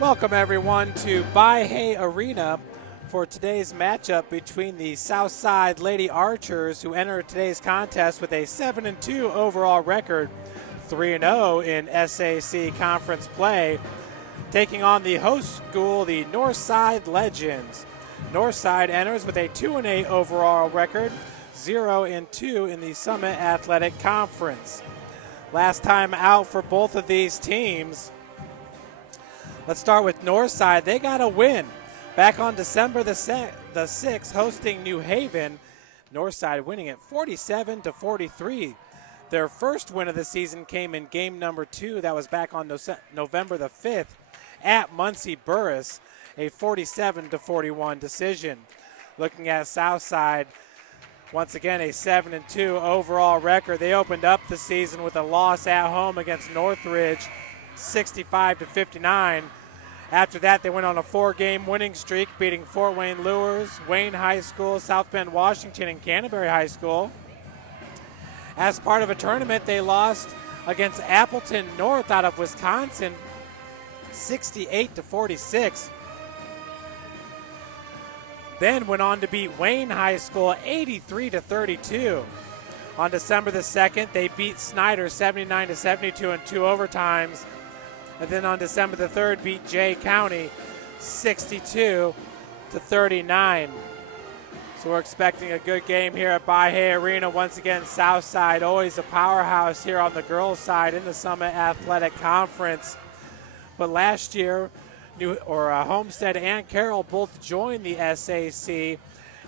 Welcome everyone to Mahoney Arena for today's matchup between the Southside Lady Archers, who enter today's contest with a 7-2 overall record, 3-0 in SAC conference play, taking on the host school, the Northside Legends. Northside enters with a 2-8 overall record, 0-2 in the Summit Athletic Conference. Last time out for both of these teams. Let's start with Northside. They got a win back on December the 6th, hosting New Haven. Northside winning it 47-43. Their first win of the season came in game number 2. That was back on November the 5th at Muncie Burris, a 47-41 decision. Looking at Southside, once again a 7-2 overall record. They opened up the season with a loss at home against Northridge, 65-59. After that, they went on a 4-game winning streak, beating Fort Wayne Lures, Wayne High School, South Bend, Washington, and Canterbury High School. As part of a tournament, they lost against Appleton North out of Wisconsin, 68-46. Then went on to beat Wayne High School 83-32. On December the 2nd, they beat Snyder 79-72 in 2 overtimes. And then on December the 3rd, beat Jay County 62-39. So we're expecting a good game here at Mahoney Arena. Once again, Southside always a powerhouse here on the girls' side in the Summit Athletic Conference. But last year, Homestead and Carroll both joined the SAC,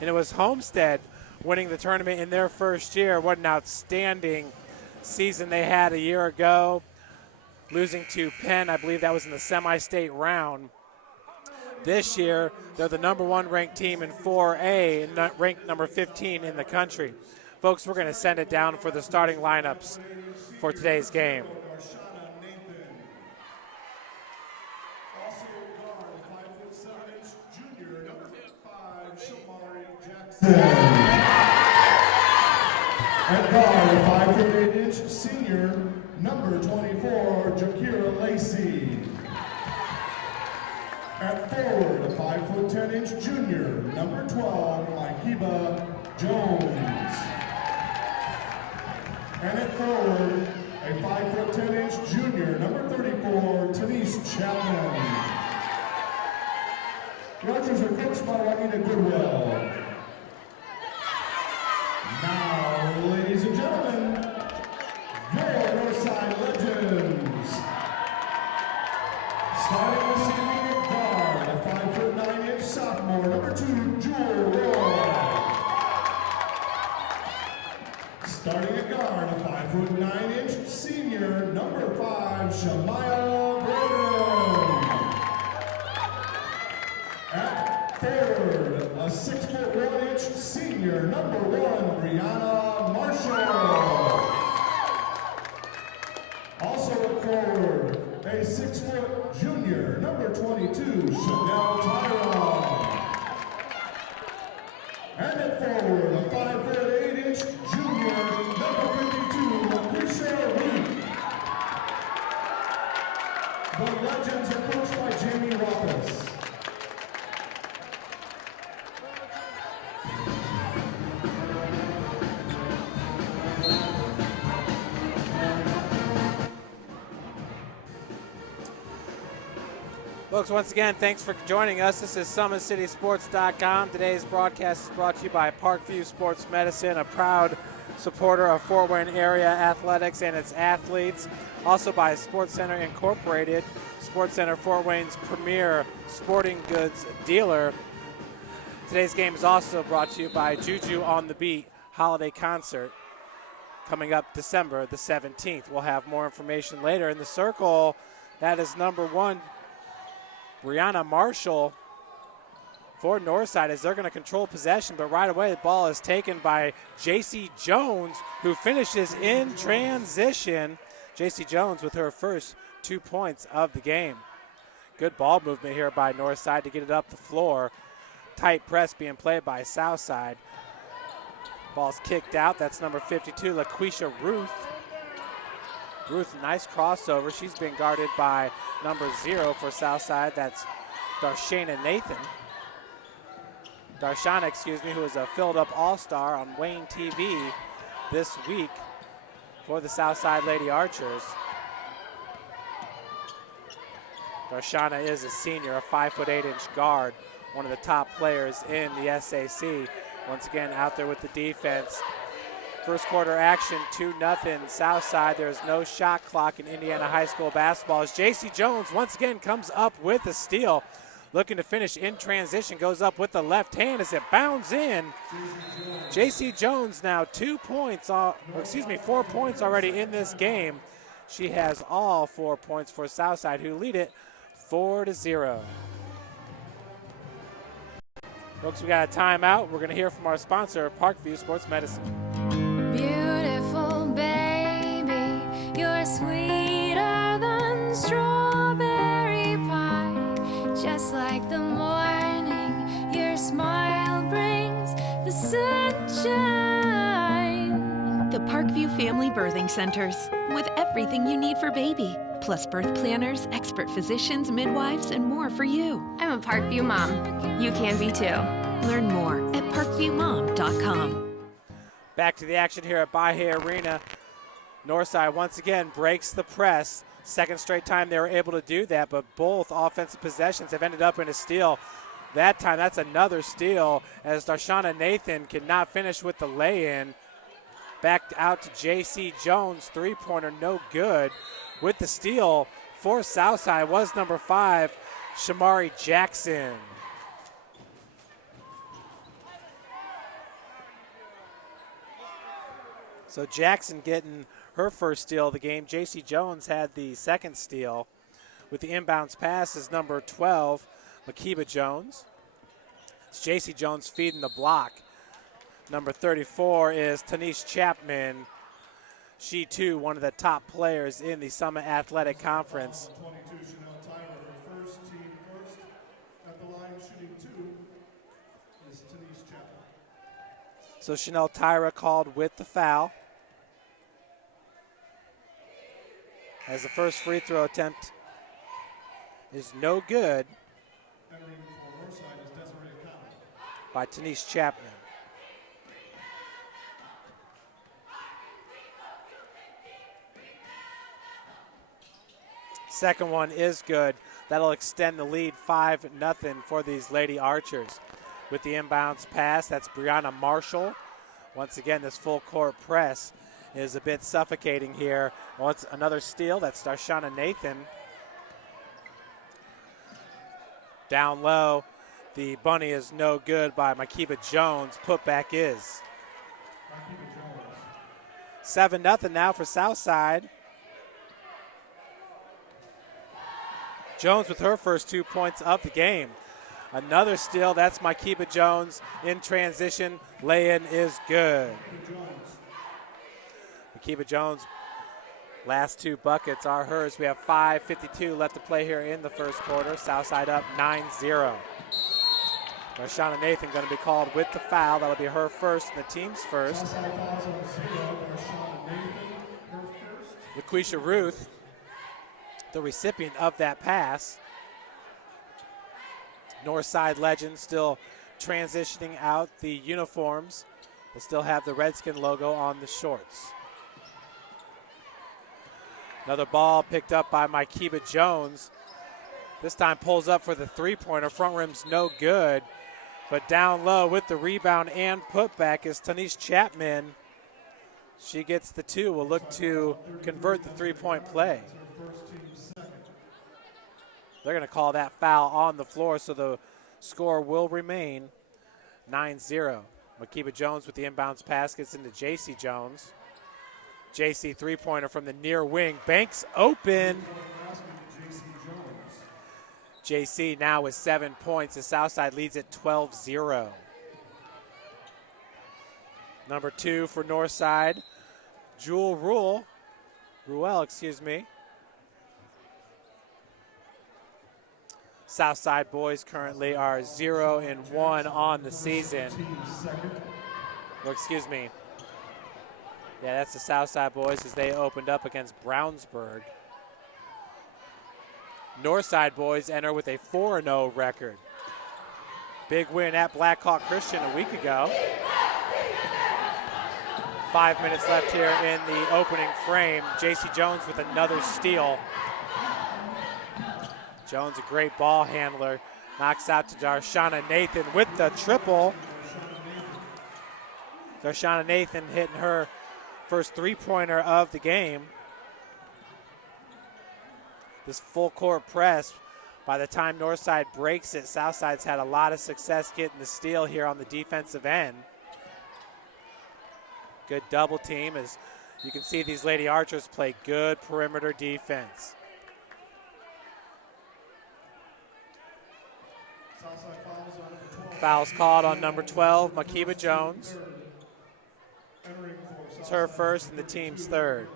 and it was Homestead winning the tournament in their first year. What an outstanding season they had a year ago, losing to Penn. I believe that was in the semi-state round. This year, they're the number 1 ranked team in 4A and ranked number 15 in the country. Folks, we're going to send it down for the starting lineups for today's game. At guard, 5'8" senior, number 24, Jakira Lacey. At forward, 5'10" junior, number 12, Maikiba Jones. And at forward, a 5'10" junior, number 34, Denise Chapman. The Archers are coached by Juanita Goodwill. Now, ladies and gentlemen, your Northside Legends. Starting this evening at guard, a 5'9" sophomore, number 2, Jewel Roy. Starting at guard, a 5'9" senior, number 5, Shamaya Gordon. At forward, a 6'1" senior, number 1, Brianna Marshall. Also at forward, a 6' junior, number 22, Chanel Tyron. And at forward, a 5'8" junior, number 52, Lucretia Reed. The Legends are coached by Jamie Roppus. Folks, once again, thanks for joining us. This is SummitCitySports.com. Today's broadcast is brought to you by Parkview Sports Medicine, a proud supporter of Fort Wayne area athletics and its athletes. Also by Sports Center Incorporated, Sports Center Fort Wayne's premier sporting goods dealer. Today's game is also brought to you by Juju on the Beat Holiday Concert, coming up December the 17th. We'll have more information later. In the circle, that is number 1, Brianna Marshall for Northside, as they're going to control possession, but right away the ball is taken by J.C. Jones, who finishes in transition. J.C. Jones with her first 2 points of the game. Good ball movement here by Northside to get it up the floor. Tight press being played by Southside. Ball's kicked out. That's number 52, LaQuisha Ruth. Ruth, nice crossover. She's been guarded by number 0 for Southside. That's Darshana, who is a filled-up all-star on Wayne TV this week for the Southside Lady Archers. Darshana is a senior, a 5'8" guard, one of the top players in the SAC. Once again, out there with the defense. First quarter action, 2-0 Southside. There's no shot clock in Indiana high school basketball as J.C. Jones once again comes up with a steal. Looking to finish in transition, goes up with the left hand as it bounds in. J.C. Jones now 4 points already in this game. She has all 4 points for Southside, who lead it 4-0. Folks, we got a timeout. We're going to hear from our sponsor, Parkview Sports Medicine. Beautiful baby, you're sweeter than strawberry pie. Just like the morning, your smile brings the sunshine. The Parkview Family Birthing Centers, with everything you need for baby, plus birth planners, expert physicians, midwives, and more for you. I'm a Parkview mom. You can be too. Learn more at parkviewmom.com. Back to the action here at Bahia Arena. Northside once again breaks the press. Second straight time they were able to do that, but both offensive possessions have ended up in a steal. That time, that's another steal as Darshana Nathan cannot finish with the lay-in. Back out to J.C. Jones, three-pointer, no good. With the steal for Southside was number 5, Shamari Jackson. So Jackson getting her first steal of the game. J.C. Jones had the second steal. With the inbounds pass is number 12, Makiba Jones. It's J.C. Jones feeding the block. Number 34 is Tanish Chapman. She, too, one of the top players in the Summit Athletic Conference. 22, Chanel Tyler, her first team first. At the line shooting 2 is Tanish Chapman. So Chanel Tyra called with the foul. As the first free throw attempt is no good Entering for Northside is Desiree Cotton. by Tanish Chapman. Second one is good. That'll extend the lead 5-0 for these Lady Archers. With the inbounds pass, that's Brianna Marshall. Once again, this full court press is a bit suffocating here. Once another steal, that's Darshana Nathan. Down low, the bunny is no good by Makiba Jones. Putback is. 7-0 now for Southside. Jones with her first 2 points of the game. Another steal, that's Makiba Jones in transition. Lay-in is good. Makiba Jones, last 2 buckets are hers. We have 5:52 left to play here in the first quarter. Southside up 9-0. Darshana Nathan going to be called with the foul. That'll be her first and the team's first. LaQuisha Ruth, the recipient of that pass. Northside legend still transitioning out the uniforms. They still have the Redskin logo on the shorts. Another ball picked up by Makiba Jones. This time pulls up for the three-pointer. Front rim's no good. But down low with the rebound and putback is Tanish Chapman. She gets the 2. Will look to convert the three-point play. They're going to call that foul on the floor, so the score will remain 9-0. Makiba Jones with the inbounds pass gets into J.C. Jones. J.C. three-pointer from the near wing. Banks open. J.C. now with 7 points. The Southside leads at 12-0. Number 2 for Northside, Ruel, Southside boys currently are 0-1 on the season. Yeah, that's the Southside boys as they opened up against Brownsburg. Northside boys enter with a 4-0 record. Big win at Blackhawk Christian a week ago. 5 minutes left here in the opening frame. J.C. Jones with another steal. Jones, a great ball handler, knocks out to Darshana Nathan with the triple. Darshana Nathan hitting her first three-pointer of the game. This full court press, by the time Northside breaks it, Southside's had a lot of success getting the steal here on the defensive end. Good double team as you can see these Lady Archers play good perimeter defense. Fouls called on number 12, Makiba Jones. It's her first and the team's third.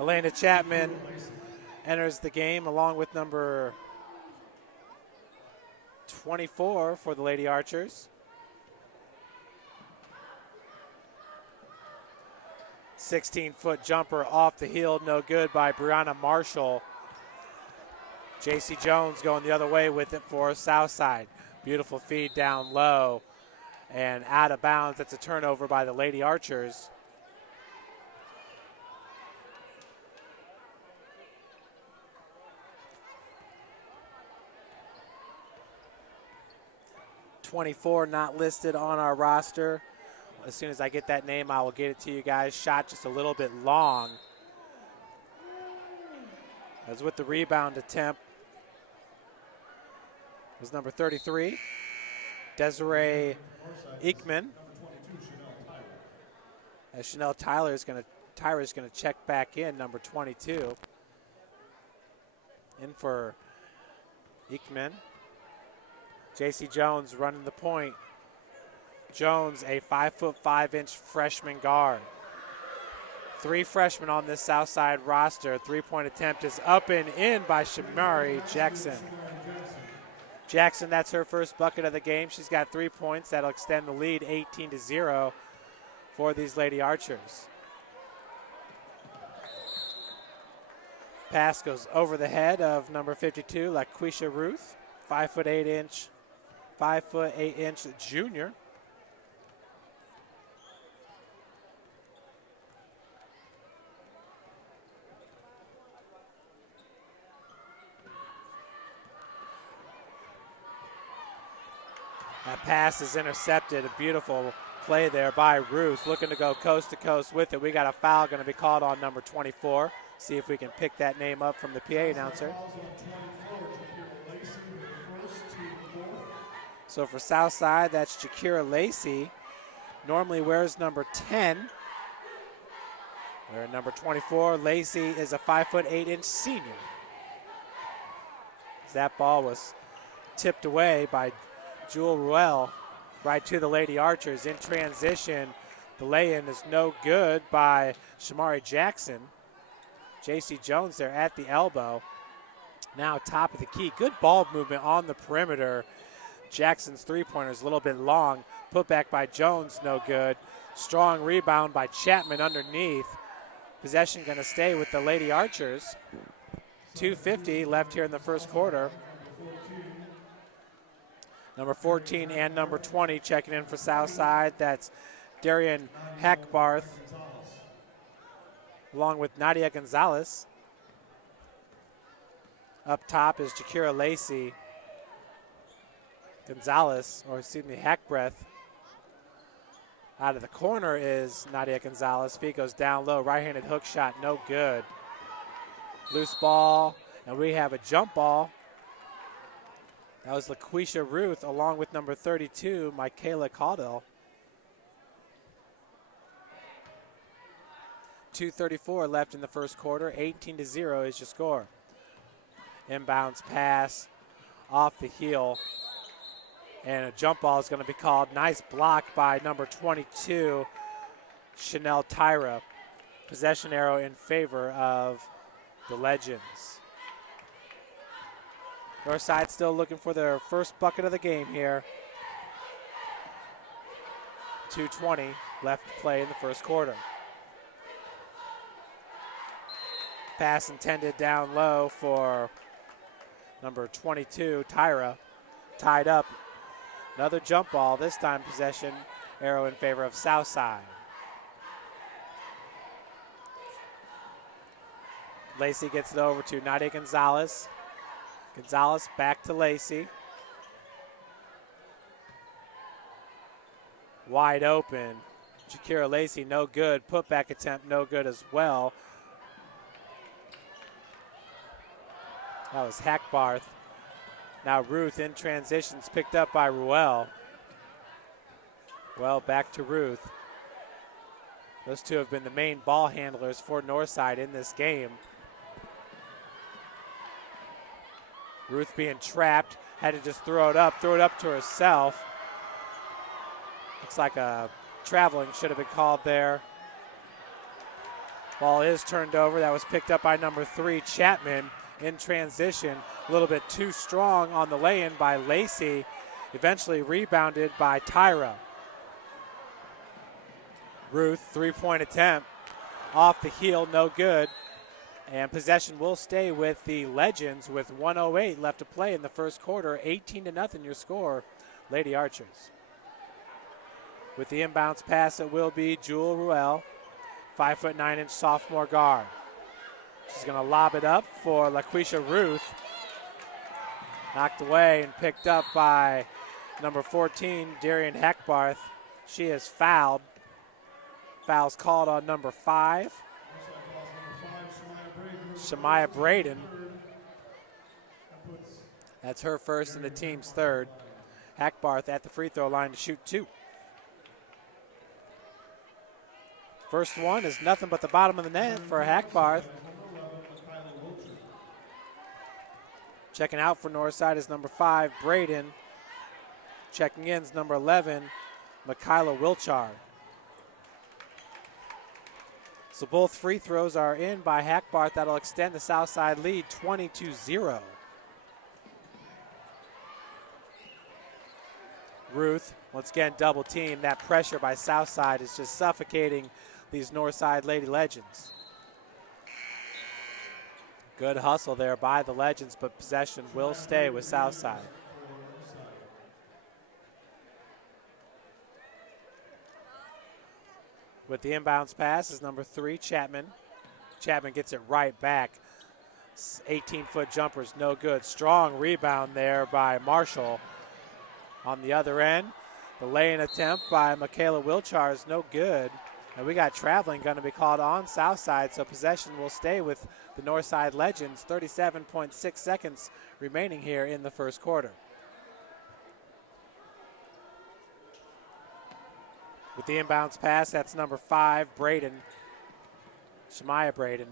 Elena Chapman enters the game along with number 24 for the Lady Archers. 16-foot jumper off the heel, no good by Brianna Marshall. J.C. Jones going the other way with it for Southside. Beautiful feed down low and out of bounds. That's a turnover by the Lady Archers. .24 not listed on our roster. As soon as I get that name, I will get it to you guys. Shot just a little bit long. As with the rebound attempt was number 33, Desiree Ekman. As Chanel Tyler is going to check back in, number 22. In for Ekman. J.C. Jones running the point. Jones, a 5'5" freshman guard. Three freshmen on this Southside roster. Three-point attempt is up and in by Shamari Jackson. Jackson, that's her first bucket of the game. She's got 3 points. That'll extend the lead 18-0 for these Lady Archers. Pass goes over the head of number 52, LaQuisha Ruth, 5'8" junior. That pass is intercepted. A beautiful play there by Ruth, looking to go coast to coast with it. We got a foul going to be called on number 24. See if we can pick that name up from the PA announcer. So for Southside, that's Jakira Lacey. Normally wears number 10. Wearing number 24, Lacey is a 5'8" senior. That ball was tipped away by Jewel Ruel right to the Lady Archers. In transition, the lay-in is no good by Shamari Jackson. J.C. Jones there at the elbow. Now top of the key. Good ball movement on the perimeter. Jackson's three-pointer is a little bit long. Put back by Jones, no good. Strong rebound by Chapman underneath. Possession going to stay with the Lady Archers. 2:50 left here in the first quarter. Number 14 and number 20 checking in for Southside. That's Darian Hackbarth along with Nadia Gonzalez. Up top is Jakira Lacey. Hackbreath. Out of the corner is Nadia Gonzalez. Feet goes down low. Right-handed hook shot, no good. Loose ball, and we have a jump ball. That was LaQuisha Ruth along with number 32, Michaela Caudell. 2:34 left in the first quarter. 18-0 is your score. Inbounds pass off the heel. And a jump ball is going to be called. Nice block by number 22, Chanel Tyra. Possession arrow in favor of the Legends. Northside still looking for their first bucket of the game here. 2:20 left to play in the first quarter. Pass intended down low for number 22, Tyra. Tied up. Another jump ball, this time possession arrow in favor of Southside. Lacey gets it over to Nadia Gonzalez. Gonzalez back to Lacey. Wide open. Jakira Lacey, no good. Putback attempt, no good as well. That was Hackbarth. Now Ruth in transitions, picked up by Ruel. Well, back to Ruth. Those two have been the main ball handlers for Northside in this game. Ruth being trapped, had to just throw it up to herself. Looks like a traveling should have been called there. Ball is turned over. That was picked up by number 3, Chapman, in transition. A little bit too strong on the lay-in by Lacey. Eventually rebounded by Tyra. Ruth, three-point attempt. Off the heel, no good. And possession will stay with the Legends with 1:08 left to play in the first quarter. 18-0 your score, Lady Archers. With the inbounds pass, it will be Jewel Ruel, 5'9" sophomore guard. She's going to lob it up for LaQuisha Ruth. Knocked away and picked up by number 14, Darian Hackbarth. She is fouled. Foul's called on number 5. Shemaya Braden. That's her first and the team's third. Hackbarth at the free throw line to shoot 2. First one is nothing but the bottom of the net for Hackbarth. Checking out for Northside is number 5, Braden. Checking in is number 11, Michaela Wilchard. So both free throws are in by Hackbarth. That'll extend the Southside lead 20-0. Ruth, once again, double team. That pressure by Southside is just suffocating these Northside Lady Legends. Good hustle there by the Legends, but possession will stay with Southside. With the inbounds pass is number 3, Chapman. Chapman gets it right back. 18-foot jumper's no good. Strong rebound there by Marshall. On the other end, the lay-in attempt by Michaela Wilchar is no good. And we got traveling going to be called on Southside, so possession will stay with the Northside Legends. 37.6 seconds remaining here in the first quarter. With the inbounds pass, that's number 5, Braden. Shemaya Braden.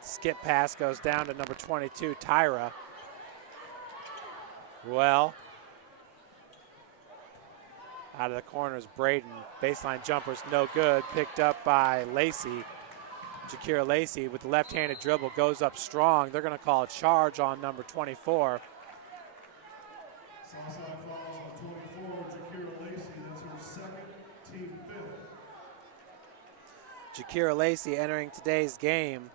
Skip pass goes down to number 22, Tyra. Well, out of the corners, Braden. Baseline jumper's no good. Picked up by Lacey. Jakira Lacey with the left-handed dribble goes up strong. They're going to call a charge on number 24. Southside fouls on 24, Jakira Lacey. That's her second, team 5th. Jakira Lacey entering today's game.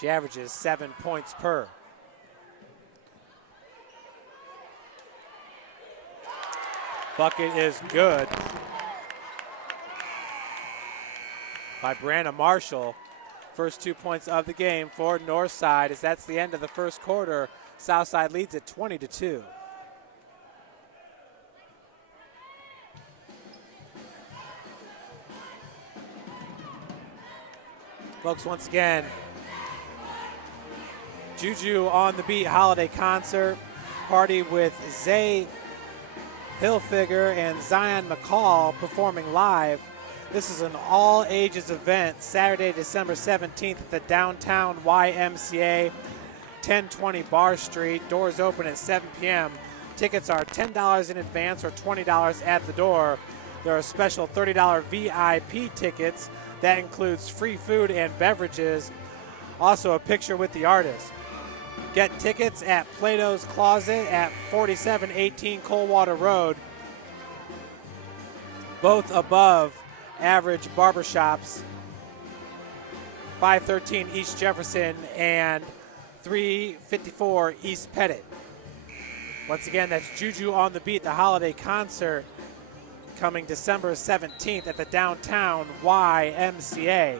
She averages 7 points per. Bucket is good by Brianna Marshall. First 2 points of the game for Northside, as that's the end of the first quarter. Southside leads at 20-2. Folks, once again, Juju on the Beat holiday concert party with Zay Hilfiger and Zion McCall performing live. This is an all-ages event, Saturday, December 17th at the downtown YMCA, 1020 Bar Street. Doors open at 7 p.m. Tickets are $10 in advance or $20 at the door. There are special $30 VIP tickets. That includes free food and beverages. Also a picture with the artist. Get tickets at Plato's Closet at 4718 Coldwater Road. Both above average barbershops, 513 East Jefferson and 354 East Pettit. Once again, that's Juju on the Beat, the holiday concert, coming December 17th at the Downtown YMCA.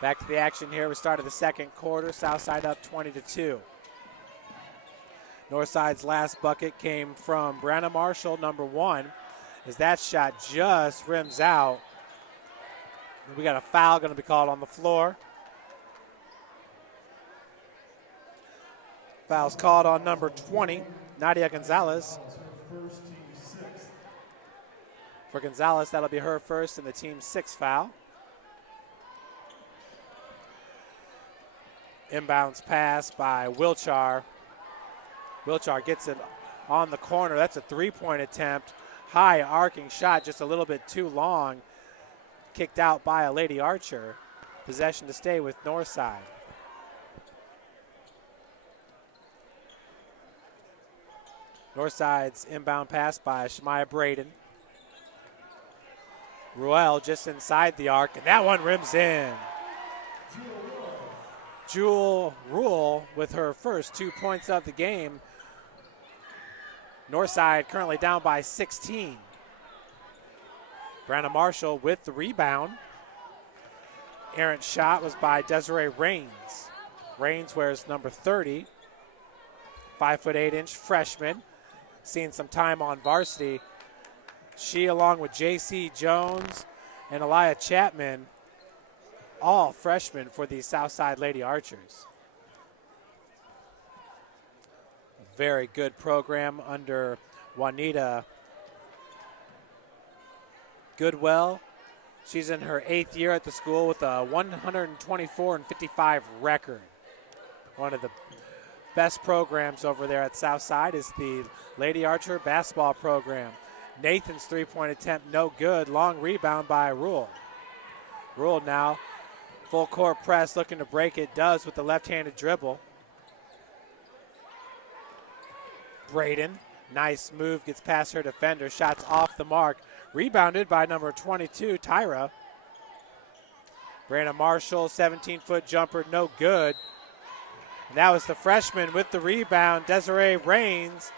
Back to the action here. We started the second quarter. Southside up 20-2. Northside's last bucket came from Brianna Marshall, number 1, as that shot just rims out. We got a foul going to be called on the floor. Foul's called on number 20, Nadia Gonzalez. For Gonzalez, that'll be her first and the team's 6th foul. Inbounds pass by Wilchar. Wilchar gets it on the corner. That's a three-point attempt. High arcing shot, just a little bit too long. Kicked out by a Lady Archer. Possession to stay with Northside. Northside's inbound pass by Shemaya Braden. Ruel just inside the arc, and that one rims in. Jewel Ruel with her first 2 points of the game. Northside currently down by 16. Brianna Marshall with the rebound. Errant shot was by Desiree Raines. Raines wears number 30. 5'8" freshman. Seeing some time on varsity. She, along with J.C. Jones and Elia Chapman, all freshmen for the Southside Lady Archers. Very good program under Juanita Goodwell. She's in her 8th year at the school with a 124-55 record. One of the best programs over there at Southside is the Lady Archer basketball program. Nathan's three-point attempt, no good. Long rebound by Ruel. Ruel now, full court press, looking to break it, does with the left-handed dribble. Braden, nice move, gets past her defender, shots off the mark. Rebounded by number 22, Tyra. Brianna Marshall, 17-foot jumper, no good. And that was the freshman with the rebound, Desiree Raines,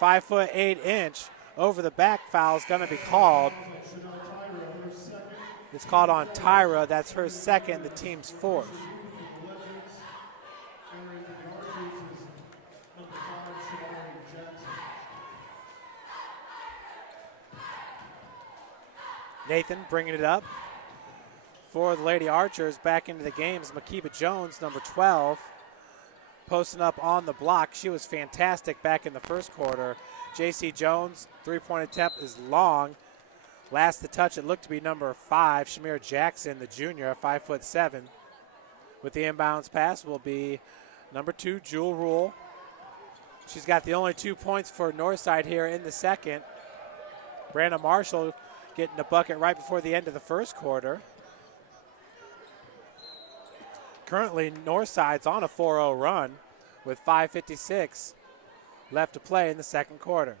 5'8" over the back. Foul is going to be called. It's called on Tyra. That's her second, the team's 4th. Nathan bringing it up for the Lady Archers. Back into the game is Makiba Jones, number 12. Posting up on the block. She was fantastic back in the first quarter. J.C. Jones, three-point attempt is long. Last to touch, it looked to be number 5, Shamir Jackson, the junior, 5'7". With the inbounds pass will be number 2, Jewel Ruel. She's got the only 2 points for Northside here in the second. Brianna Marshall getting a bucket right before the end of the first quarter. Currently, Northside's on a 4-0 run with 5:56 left to play in the second quarter.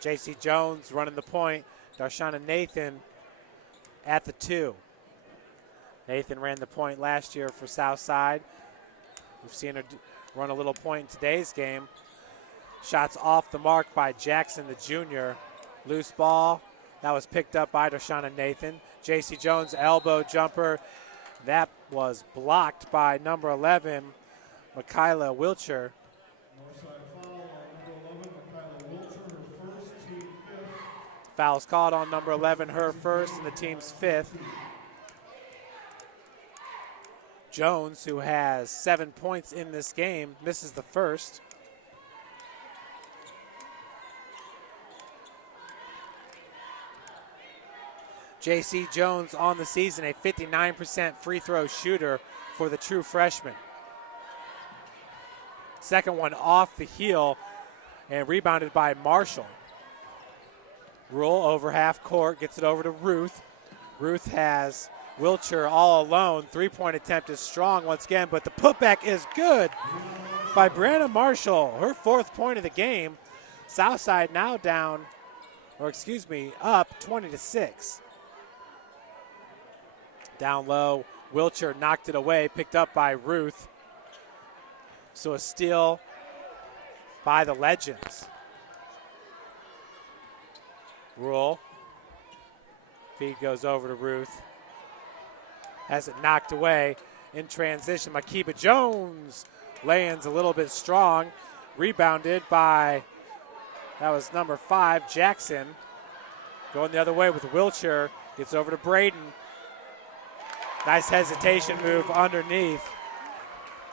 J.C. Jones running the point. Darshana Nathan at the 2. Nathan ran the point last year for Southside. We've seen her run a little point in today's game. Shots off the mark by Jackson, the junior. Loose ball. That was picked up by Darshana Nathan. J.C. Jones, elbow jumper. That was blocked by number 11, Michaela Wilcher. Foul's called on number 11, her first, and the team's 5th. Jones, who has 7 points in this game, misses the first. J.C. Jones on the season, a 59% free throw shooter for the true freshman. Second one off the heel and rebounded by Marshall. Rule over half court, gets it over to Ruth. Ruth has Wilcher all alone. Three-point attempt is strong once again, but the putback is good by Brianna Marshall. Her 4th point of the game. Southside now down, or excuse me, up 20-6. Down low, Wilcher knocked it away, picked up by Ruth. So a steal by the Legends. Rule. Feed goes over to Ruth. Has it knocked away in transition. Makiba Jones lands a little bit strong. Rebounded by, that was number 5, Jackson. Going the other way with Wilcher. Gets over to Braden. Nice hesitation move underneath.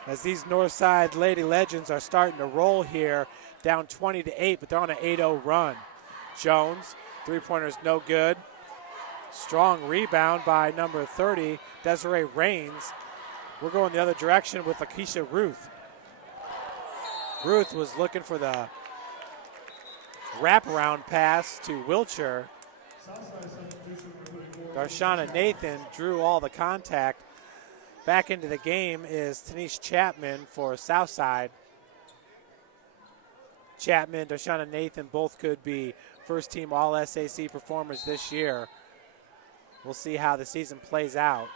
As these Northside Lady Legends are starting to roll here, down 20-8, but they're on an 8-0 run. Jones, three-pointer's no good. Strong rebound by number 30, Desiree Raines. We're going the other direction with Lakeisha Ruth. Ruth was looking for the wraparound pass to Wilcher. Darshana Nathan drew all the contact. Back into the game is Tanish Chapman for Southside. Chapman, Darshana Nathan both could be first-team All-SAC performers this year. We'll see how the season plays out.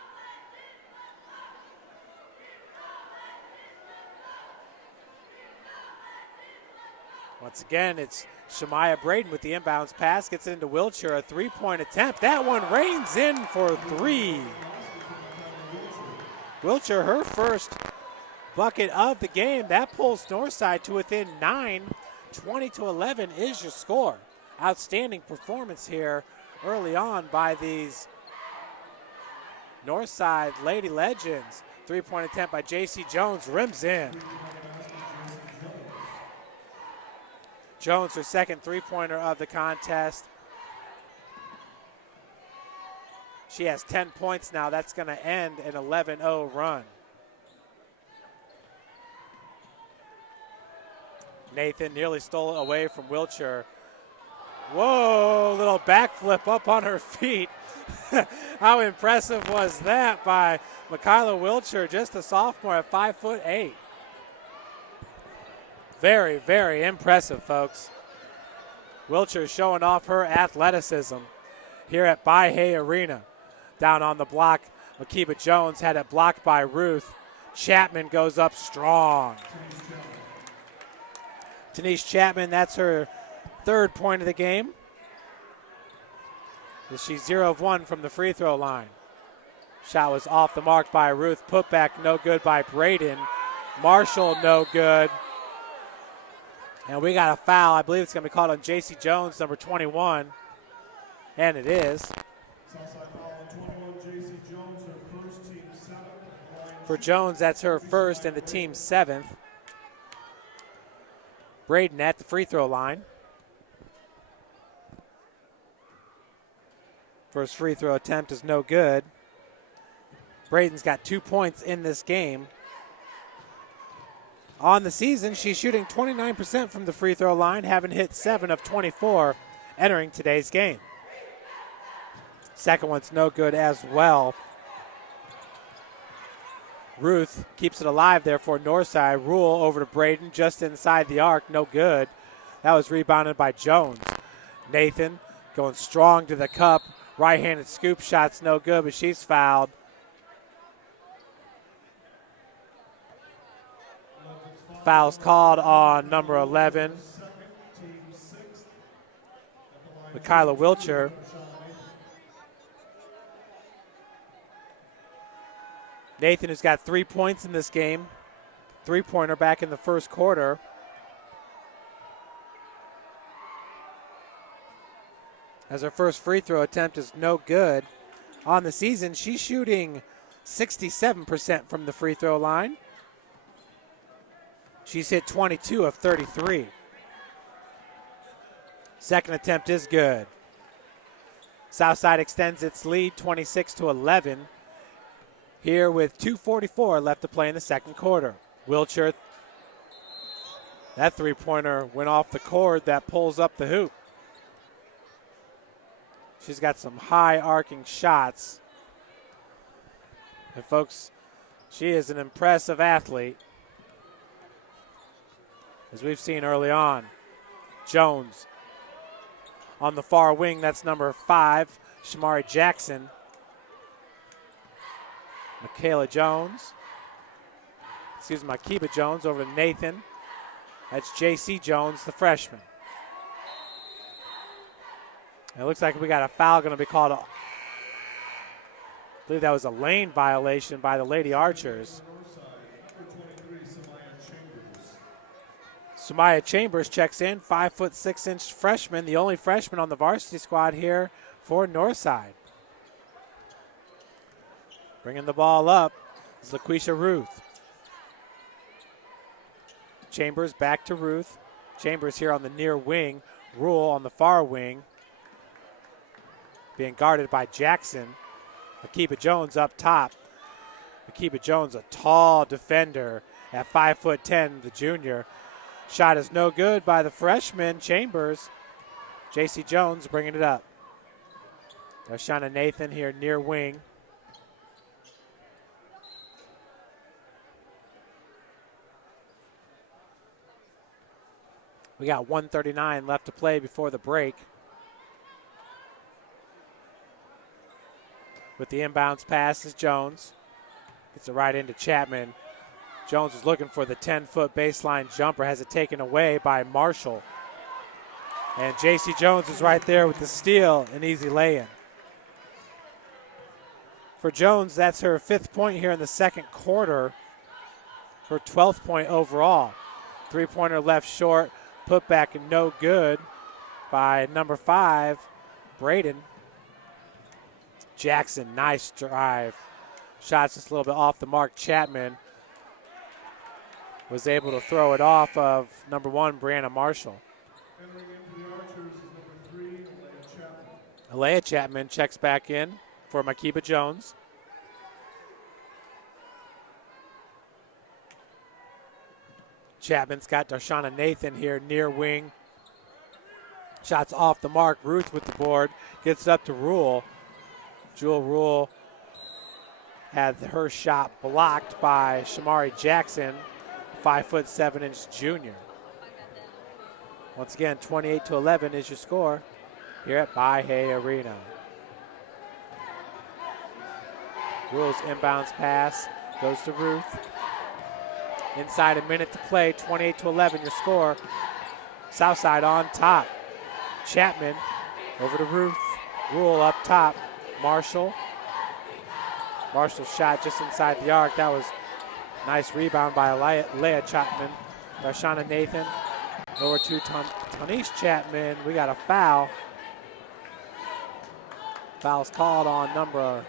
Once again, it's Shemaya Braden with the inbounds pass. Gets it into Wilcher, a three-point attempt. That one rains in for 3. Wilcher, her first bucket of the game. That pulls Northside to within 9. 20-11 is your score. Outstanding performance here early on by these Northside Lady Legends. Three-point attempt by J.C. Jones, rims in. Jones, her second three-pointer of the contest. She has 10 points now. That's going to end an 11-0 run. Nathan nearly stole it away from Wilcher. Whoa, little backflip up on her feet. How impressive was that by Makayla Wilcher, just a sophomore at 5'8". Very, very impressive, folks. Wilcher showing off her athleticism here at By-Hay Arena. Down on the block, Makiba Jones had it blocked by Ruth. Chapman goes up strong. Tanish Chapman, that's her third point of the game. She's 0 of 1 from the free throw line. Shot was off the mark by Ruth. Put back no good by Braden. Marshall no good. And we got a foul. I believe it's going to be called on J.C. Jones, number 21. And it is. For Jones, that's her first and the team's 7th. Braden at the free throw line. First free throw attempt is no good. Braden's got 2 points in this game. On the season, she's shooting 29% from the free throw line, having hit 7 of 24 entering today's game. Second one's no good as well. Ruth keeps it alive there for Northside. Rule over to Braden just inside the arc, no good. That was rebounded by Jones. Nathan going strong to the cup. Right-handed scoop shot's no good, but she's fouled. Foul's called on number 11, Makayla Wilcher. Nathan, who's got 3 points in this game, three-pointer back in the first quarter. As her first free throw attempt is no good. On the season, she's shooting 67% from the free throw line. She's hit 22 of 33. Second attempt is good. Southside extends its lead 26-11. Here with 2:44 left to play in the second quarter. Wilcher, that three-pointer went off the cord. That pulls up the hoop. She's got some high arcing shots. And folks, she is an impressive athlete, as we've seen early on. Jones on the far wing, that's number 5, Shamari Jackson. Makiba Jones over to Nathan. That's J.C. Jones, the freshman. And it looks like we got a foul going to be called. I believe that was a lane violation by the Lady Archers. Sumaya Chambers checks in, 5'6" freshman, the only freshman on the varsity squad here for Northside. Bringing the ball up is LaQuisha Ruth. Chambers back to Ruth. Chambers here on the near wing. Rule on the far wing. Being guarded by Jackson. Makiba Jones up top. Makiba Jones, a tall defender at 5'10", the junior. Shot is no good by the freshman, Chambers. J.C. Jones bringing it up. Darshana Nathan here near wing. We got 1:39 left to play before the break. With the inbounds pass is Jones. Gets it right into Chapman. Jones is looking for the 10-foot baseline jumper. Has it taken away by Marshall. And J.C. Jones is right there with the steal, an easy lay-in. For Jones, that's her 5th point here in the second quarter. Her 12th point overall. 3-pointer left short. Put back and no good by number 5, Braden. Jackson, nice drive. Shots just a little bit off the mark. Chapman was able to throw it off of number 1, Brianna Marshall. Entering into the Archers is number 3, Alea Chapman. Alea Chapman checks back in for Makiba Jones. Chapman's got Darshana Nathan here near wing. Shots off the mark. Ruth with the board. Gets it up to Rule. Jewel Rule had her shot blocked by Shamari Jackson, 5'7" junior. Once again, 28-11 is your score here at Bahia Arena. Rule's inbounds pass goes to Ruth. Inside a minute to play, 28-11 your score. Southside on top. Chapman over to Ruth. Rule up top. Marshall. Marshall's shot just inside the arc. That was a nice rebound by Leah Chapman. Darshana Nathan over to Tanish Chapman. We got a foul. Foul's called on number.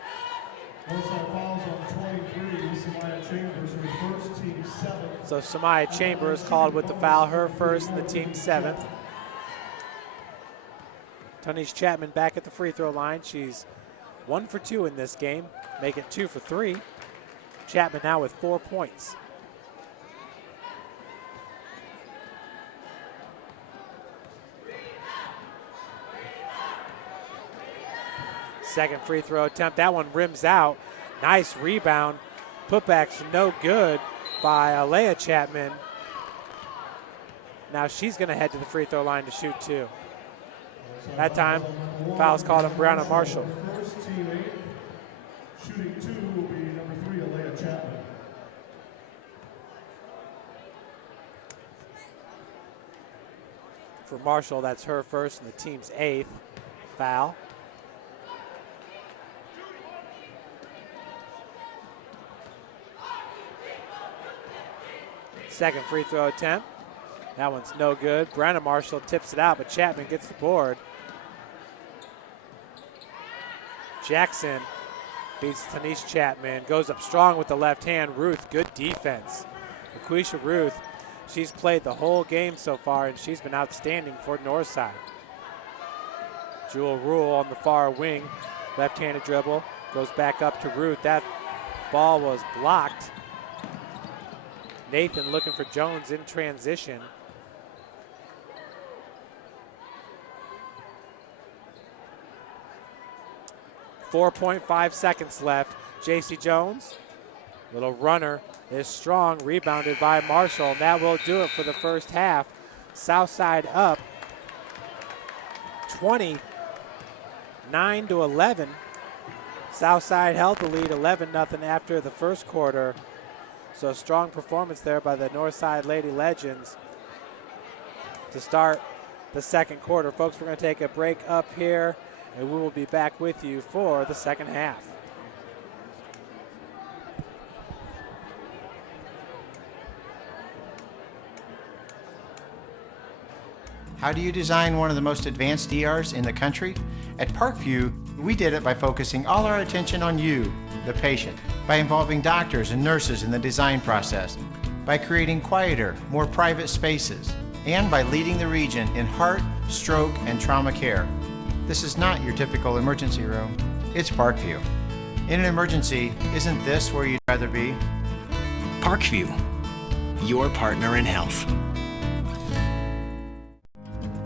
Fouls on 23, Samaya Chambers, her first, team 7th. So Samaya Chambers called with the foul, her first and the team 7th. Tanish Chapman back at the free throw line. She's 1 for 2 in this game, make it 2 for 3. Chapman now with 4 points. Second free throw attempt, that one rims out. Nice rebound. Putback's no good by Alea Chapman. Now she's going to head to the free throw line to shoot 2. That time, foul's called on Brianna Marshall. First teammate, shooting 2 will be number 3, Alea Chapman. For Marshall, that's her first and the team's 8th foul. Second free throw attempt. That one's no good. Brianna Marshall tips it out, but Chapman gets the board. Jackson beats Tanish Chapman. Goes up strong with the left hand. Ruth, good defense. LaQuisha Ruth, she's played the whole game so far, and she's been outstanding for Northside. Jewel Rule on the far wing. Left-handed dribble. Goes back up to Ruth. That ball was blocked. Nathan looking for Jones in transition. 4.5 seconds left. J.C. Jones, little runner, is strong, rebounded by Marshall. And that will do it for the first half. Southside up 29-11. Southside held the lead 11-0 after the first quarter. So a strong performance there by the Northside Lady Legends to start the second quarter. Folks, we're going to take a break up here, and we will be back with you for the second half. How do you design one of the most advanced ERs in the country? At Parkview, we did it by focusing all our attention on you, the patient, by involving doctors and nurses in the design process, by creating quieter, more private spaces, and by leading the region in heart, stroke, and trauma care. This is not your typical emergency room. It's Parkview. In an emergency, isn't this where you'd rather be? Parkview, your partner in health.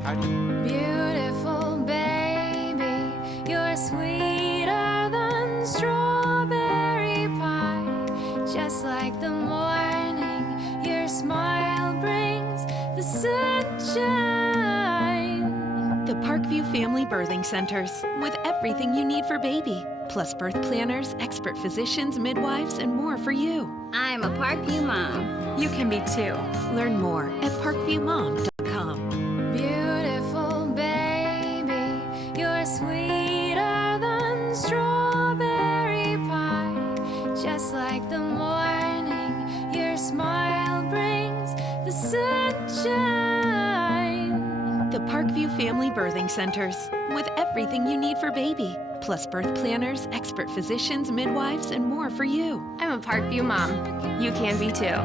How do you... Beautiful baby, you're sweeter than strawberry pie. Just like the morning, your smile brings the sunshine. The Parkview Family Birthing Centers, with everything you need for baby, plus birth planners, expert physicians, midwives, and more for you. I'm a Parkview mom. You can be too. Learn more at parkviewmom.com. Beautiful baby, you're sweeter than strawberry pie. Just like the morning, your smile brings the sunshine. The Parkview Family Birthing Centers, with everything you need for baby, plus birth planners, expert physicians, midwives, and more for you. I'm a Parkview mom. You can be too.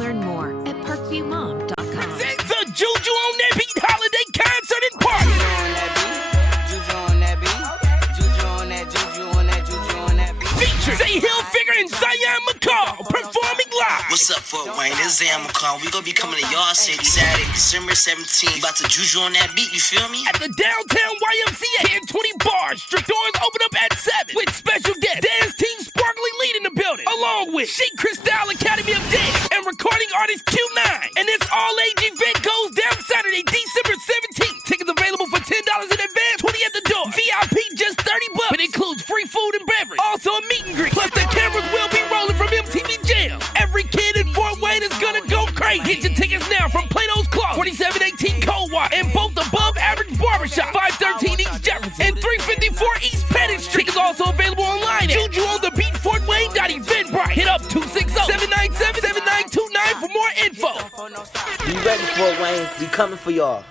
Learn more at parkviewmom.com. It's a Juju on that beat holiday concert and party. Features Zay Hilfiger and Zion McCall performing live. What's up, Fort Wayne? This is Zam McCall. We gonna be coming to y'all city Saturday, December 17th. About to juju on that beat, you feel me? At the downtown YMCA in 20 bars. Strict doors open up at 7 with special guest dance team Sparkly Lead in the building, along with Chic Cristal Academy of Dance and recording artist Q9. And this all-age event goes down Saturday, December 17th. Tickets available for $10 in advance, 20 at the door. VIP just $30, but includes free food and beverage. Also a meet and greet. Plus the cameras will be rolling from MTV Jam. Every kid in Fort Wayne is gonna go crazy. Get your tickets now from Plato's Closet, 4718 Coldwater, and both Above Average Barbershop, 513 East Jefferson, and 354 East Pettit Street. Tickets also available online at JujuOnTheBeat.FortWayne.Eventbrite. Hit up 260-797-7929 for more info. Be ready, Fort Wayne. We coming for y'all.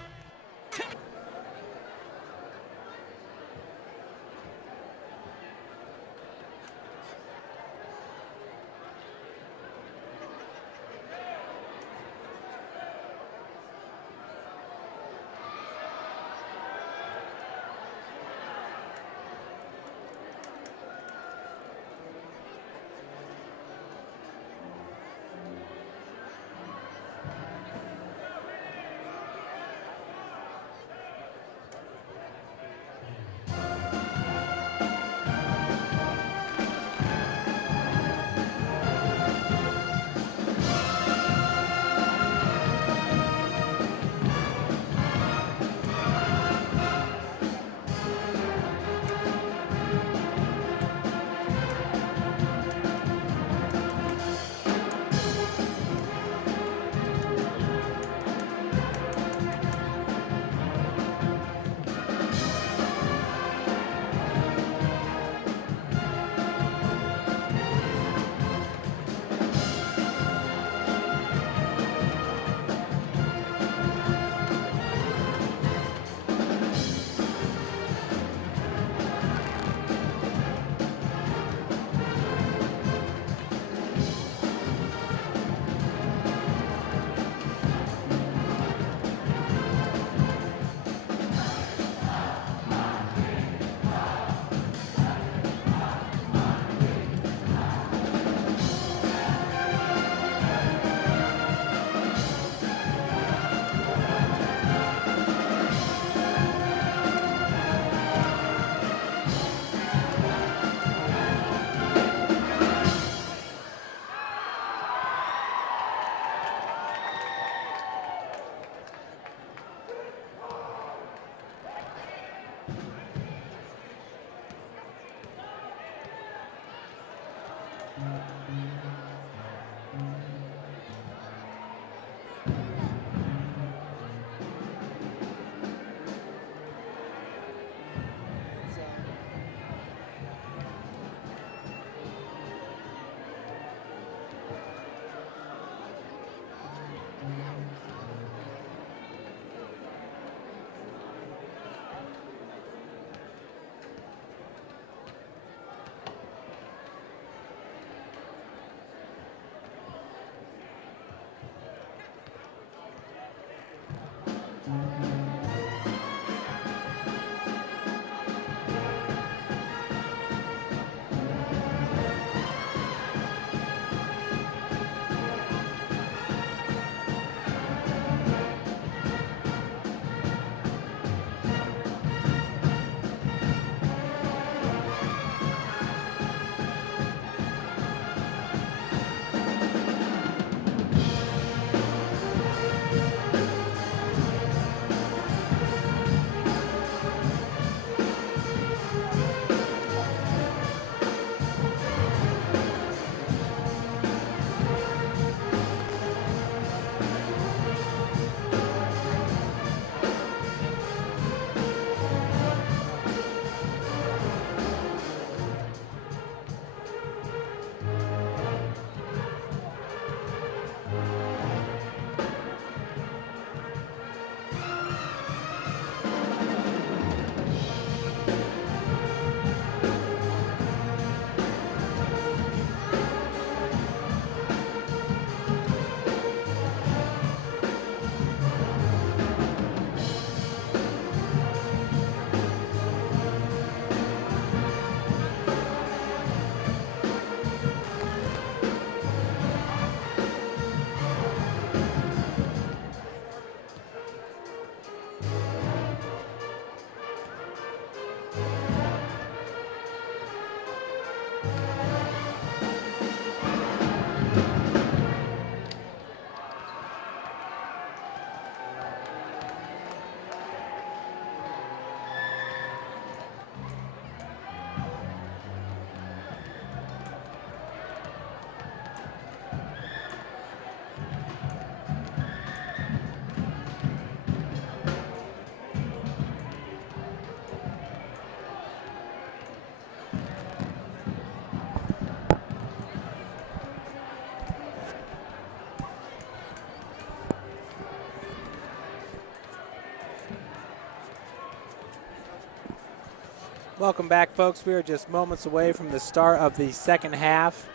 Welcome back, folks. We are just moments away from the start of the second half,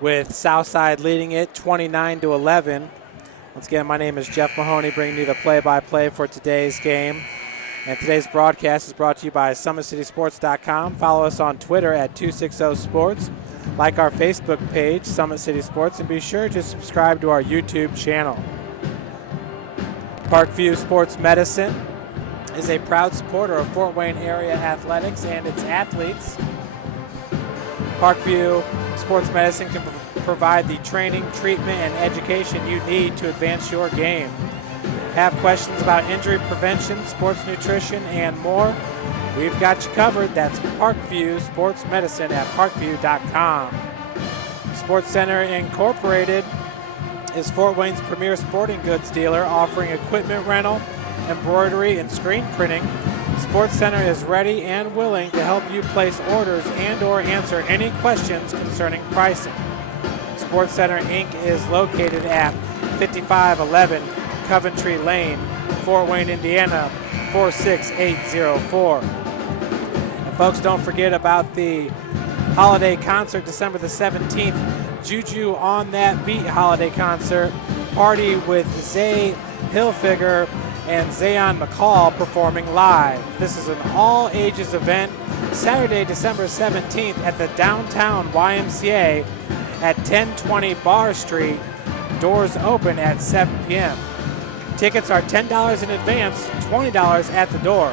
with Southside leading it 29-11. Once again, my name is Jeff Mahoney, bringing you the play-by-play for today's game. And today's broadcast is brought to you by SummitCitySports.com. Follow us on Twitter at 260sports. Like our Facebook page, Summit City Sports, and be sure to subscribe to our YouTube channel. Parkview Sports Medicine is a proud supporter of Fort Wayne area athletics and its athletes. Parkview Sports Medicine can provide the training, treatment, and education you need to advance your game. Have questions about injury prevention, sports nutrition, and more? We've got you covered. That's Parkview Sports Medicine at parkview.com. Sports Center Incorporated is Fort Wayne's premier sporting goods dealer, offering equipment rental, embroidery, and screen printing. Sports Center is ready and willing to help you place orders and or answer any questions concerning pricing. Sports Center Inc. is located at 5511 Coventry Lane, Fort Wayne, Indiana, 46804. And folks, don't forget about the holiday concert, December the 17th. Juju on That Beat holiday concert party with Zay Hilfiger and Zayon McCall performing live. This is an all-ages event, Saturday, December 17th at the downtown YMCA at 1020 Bar Street. Doors open at 7 p.m. Tickets are $10 in advance, $20 at the door.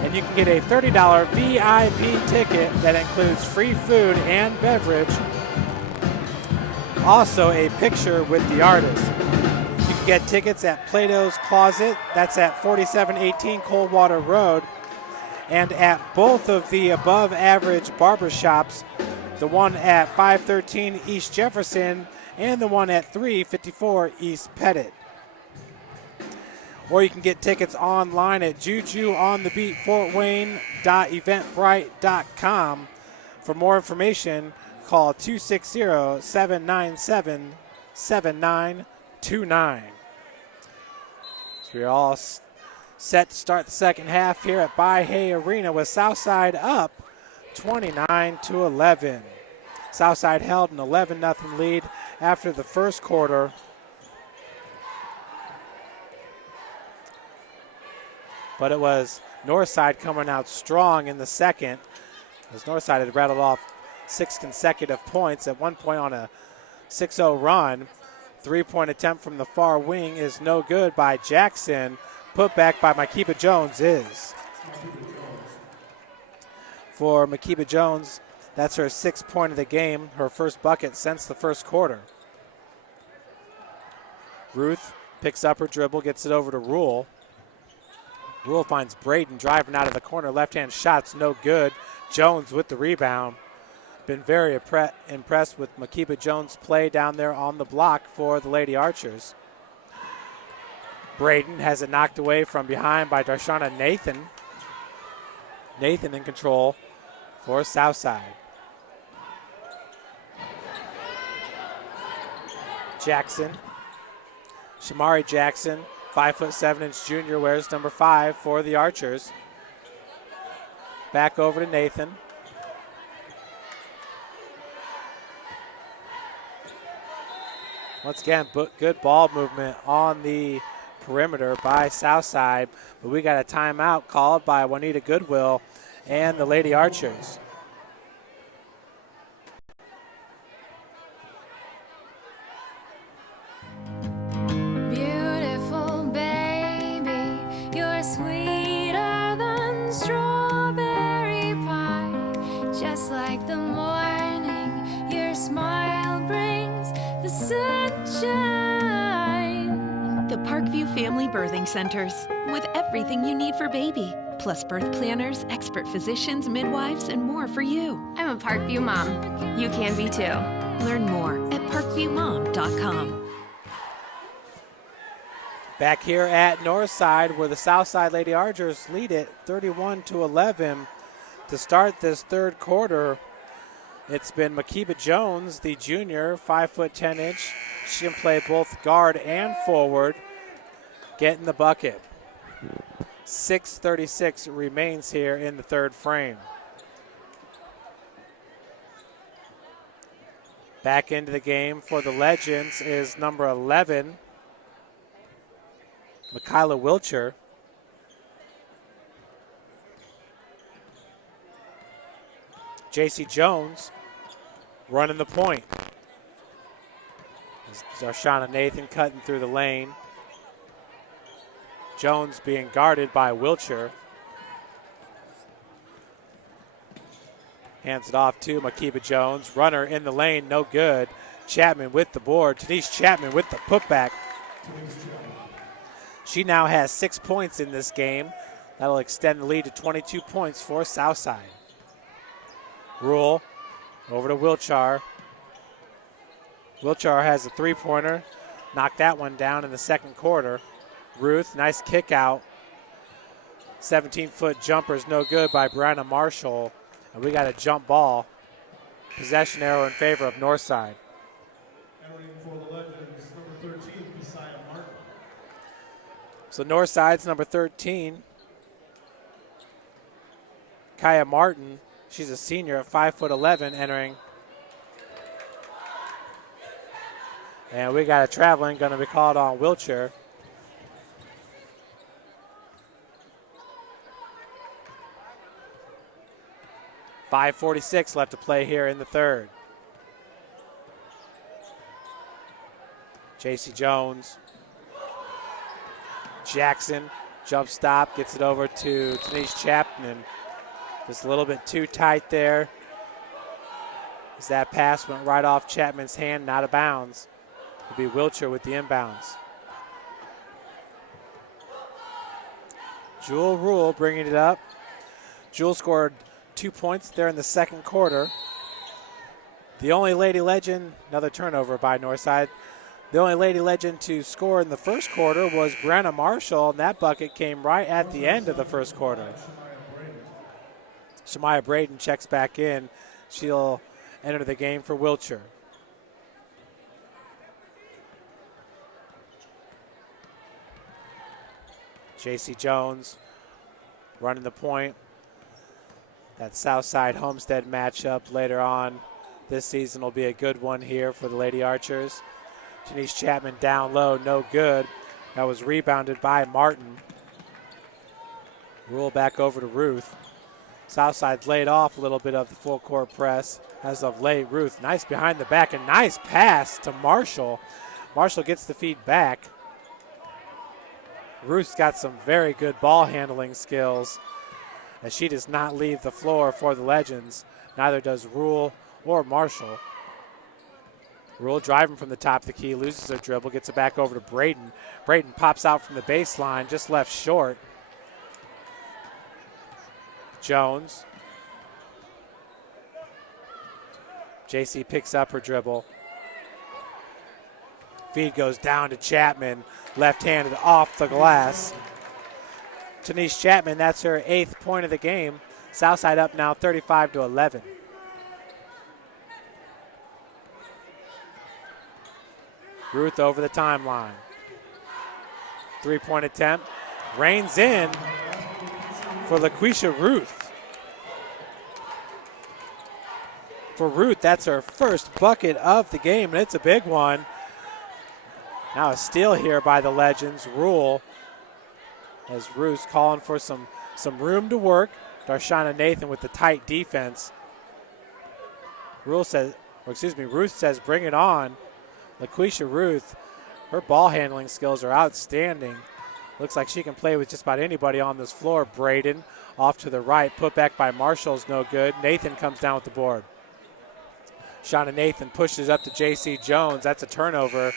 And you can get a $30 VIP ticket that includes free food and beverage. Also a picture with the artist. You can get tickets at Plato's Closet. That's at 4718 Coldwater Road. and at both of the above average barbershops, the one at 513 East Jefferson and the one at 354 East Pettit. Or you can get tickets online at jujuonthebeatfortwayne.eventbrite.com. For more information, call 260-797-7929. So we're all set to start the second half here at By-Hay Arena with Southside up 29-11. Southside held an 11-0 lead after the first quarter. But it was Northside coming out strong in the second, as Northside had rattled off 6 consecutive points at one point on a 6-0 run. Three-point attempt from the far wing is no good by Jackson. Put back by Makiba Jones is. For Makiba Jones, that's her 6th point of the game, her first bucket since the first quarter. Ruth picks up her dribble, gets it over to Rule. Rule finds Braden driving out of the corner. Left-hand shot's no good. Jones with the rebound. Been very impressed with Makiba Jones' play down there on the block for the Lady Archers. Braden has it knocked away from behind by Darshana Nathan. Nathan in control for Southside. Jackson. Shamari Jackson, 5'7" junior, wears number 5 for the Archers. Back over to Nathan. Once again, good ball movement on the perimeter by Southside, but we got a timeout called by Juanita Goodwill and the Lady Archers. Beautiful baby, you're sweeter than strawberry pie. Just like the morning, your smile brings the sunshine. The Parkview Family Birthing Centers, with everything you need for baby, plus birth planners, expert physicians, midwives, and more for you. I'm a Parkview mom. You can be too. Learn more at parkviewmom.com. Back here at Northside, where the Southside Lady Archers lead it 31-11 to start this third quarter. It's been Makiba Jones, the junior, 5'10". She can play both guard and forward, getting the bucket. 6:36 remains here in the third frame. Back into the game for the Legends is number 11, Mikayla Wilcher. JC Jones running the point. Darshana Nathan cutting through the lane. Jones being guarded by Wilcher. Hands it off to Makiba Jones. Runner in the lane, no good. Chapman with the board. Denise Chapman with the putback. She now has 6 points in this game. That'll extend the lead to 22 points for Southside. Rule over to Wilchar. Wilchar has a three-pointer. Knocked that one down in the second quarter. Ruth, nice kick out. 17-foot jumper is no good by Brianna Marshall. And we got a jump ball. Possession arrow in favor of Northside. Entering for the Legends, number 13, Messiah Martin. So Northside's number 13. Kaya Martin, she's a senior at 5'11", entering. And we got a traveling going to be called on Wilcher. .546 left to play here in the third. JC Jones. Jackson, jump stop, gets it over to Denise Chapman. Just a little bit too tight there, as that pass went right off Chapman's hand, not out of bounds. It'll be Wilcher with the inbounds. Jewel Rule bringing it up Jewel scored 2 points there in the second quarter. The only Lady Legend, another turnover by Northside. The only Lady Legend to score in the first quarter was Brenna Marshall, and that bucket came right at the end of the first quarter. Shemaya Braden checks back in. She'll enter the game for Wiltshire. J.C. Jones running the point. That Southside Homestead matchup later on this season will be a good one here for the Lady Archers. Janice Chapman down low, no good. That was rebounded by Martin. Rule back over to Ruth. Southside's laid off a little bit of the full court press as of late. Ruth, nice behind the back, a nice pass to Marshall. Marshall gets the feed back. Ruth's got some very good ball handling skills as she does not leave the floor for the Legends. Neither does Rule or Marshall. Rule driving from the top of the key, loses her dribble, gets it back over to Braden. Braden pops out from the baseline, just left short. Jones. JC picks up her dribble. Feed goes down to Chapman, left-handed off the glass. Tanice Chapman, that's her 8th point of the game. Southside up now 35-11. Ruth over the timeline. 3-point attempt. Rains in for LaQuisha Ruth. For Ruth, that's her first bucket of the game, and it's a big one. Now a steal here by the Legends. Rule as Ruth's calling for some room to work. Darshana Nathan with the tight defense. Ruth says bring it on. LaQuisha Ruth, her ball handling skills are outstanding. Looks like she can play with just about anybody on this floor. Braden off to the right, put back by Marshall's no good. Nathan comes down with the board. Shauna Nathan pushes up to J.C. Jones. That's a turnover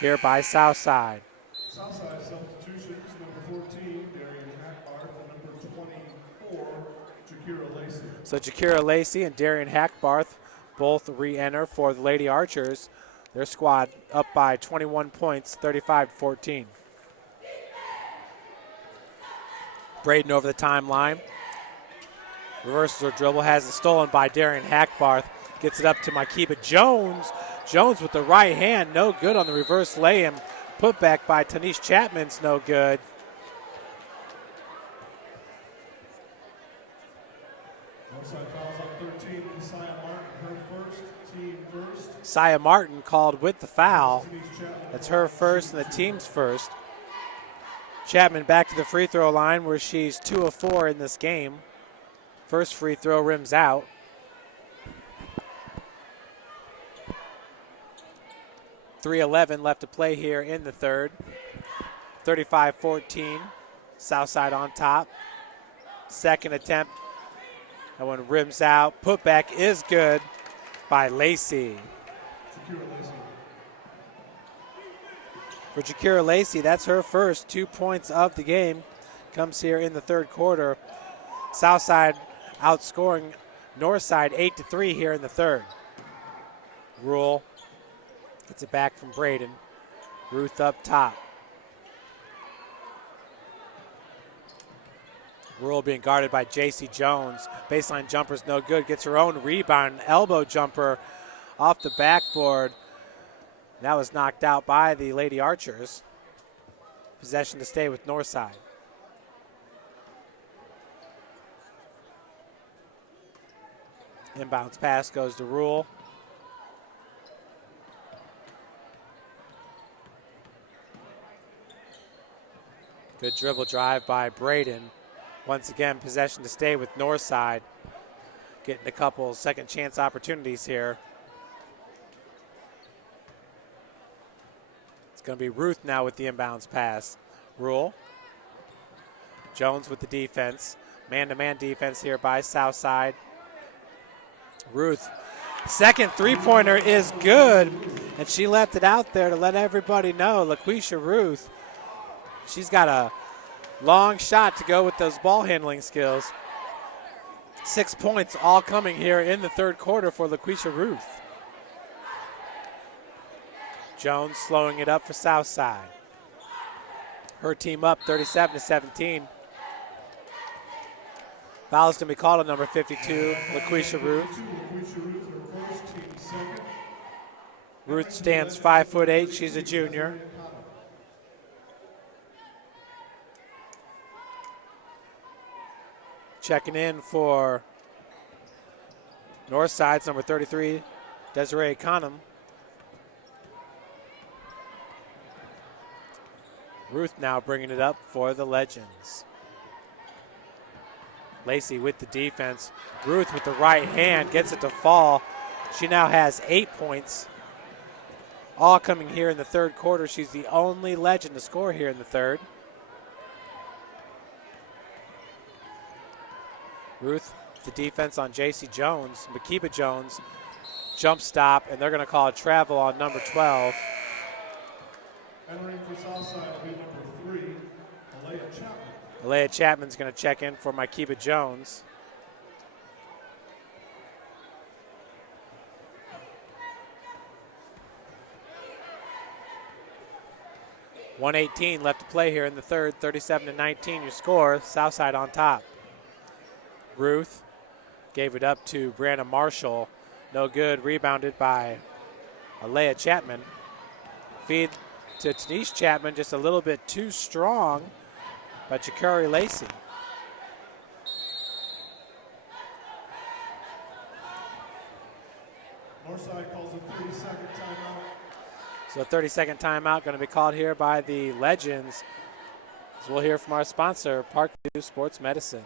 here by Southside. Southside substitutions, number 14, Darian Hackbart, and number 24, Jakira Lacey. So Jakira Lacey and Darian Hackbarth both re-enter for the Lady Archers. Their squad up by 21 points, 35-14. Braden over the timeline. Reverses her dribble, has it stolen by Darian Hackbarth. Gets it up to Makiba Jones. Jones with the right hand, no good on the reverse lay-in. Put back by Tanice Chapman's no good. Outside fouls on 13, Saya Martin, her first, team first. Saya Martin called with the foul. That's her first and the team's first. Chapman back to the free throw line where she's 2 of 4 in this game. First free throw rims out. .311 left to play here in the third. 35-14, Southside on top. Second attempt, that one rims out. Putback is good by Lacey. For Jakira Lacey, that's her first 2 points of the game. Comes here in the third quarter. Southside outscoring Northside 8-3 here in the third. Rule gets it back from Braden. Ruth up top. Rule being guarded by J.C. Jones. Baseline jumper's no good. Gets her own rebound. Elbow jumper off the backboard. That was knocked out by the Lady Archers. Possession to stay with Northside. Inbounds pass goes to Rule. Good dribble drive by Braden. Once again, possession to stay with Northside. Getting a couple second chance opportunities here. It's going to be Ruth now with the inbounds pass. Rule. Jones with the defense. Man-to-man defense here by Southside. Ruth. Second three-pointer is good. And she left it out there to let everybody know. LaQuisha Ruth. She's got a long shot to go with those ball handling skills. 6 points all coming here in the third quarter for LaQuisha Ruth. Jones slowing it up for Southside. Her team up 37-17. Foul's going to be called on number 52, LaQuisha Ruth. Ruth stands 5'8". She's a junior. Checking in for Northside's number 33, Desiree Conham. Ruth now bringing it up for the Legends. Lacey with the defense. Ruth with the right hand gets it to fall. She now has 8 points. All coming here in the third quarter. She's the only Legend to score here in the third. Ruth, the defense on J.C. Jones, Makiba Jones, jump stop, and they're going to call a travel on number 12. Entering for Southside will be number 3, Alea Chapman. Alea Chapman's going to check in for Makiba Jones. .118 left to play here in the third, 37-19 your score, Southside on top. Ruth gave it up to Brianna Marshall. No good, rebounded by Alea Chapman. Feed to Tanisha Chapman, just a little bit too strong by Jakari Lacey. Northside calls a 30-second timeout. So 30-second timeout going to be called here by the Legends. As we'll hear from our sponsor, Parkview Sports Medicine.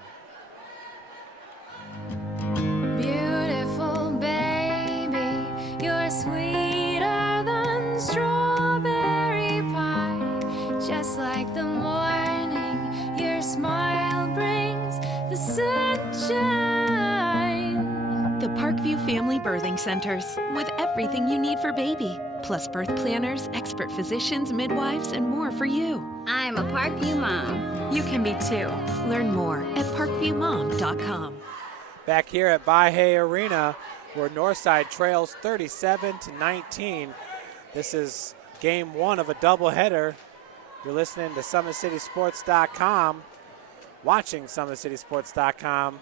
Beautiful baby, you're sweeter than strawberry pie. Just like the morning, your smile brings the sunshine. The Parkview Family Birthing Centers, with everything you need for baby, plus birth planners, expert physicians, midwives, and more for you. I'm a Parkview mom. You can be too. Learn more at parkviewmom.com. Back here at Bahia Arena, where Northside trails 37-19. This is game one of a doubleheader. You're listening to SummitCitySports.com, watching SummitCitySports.com.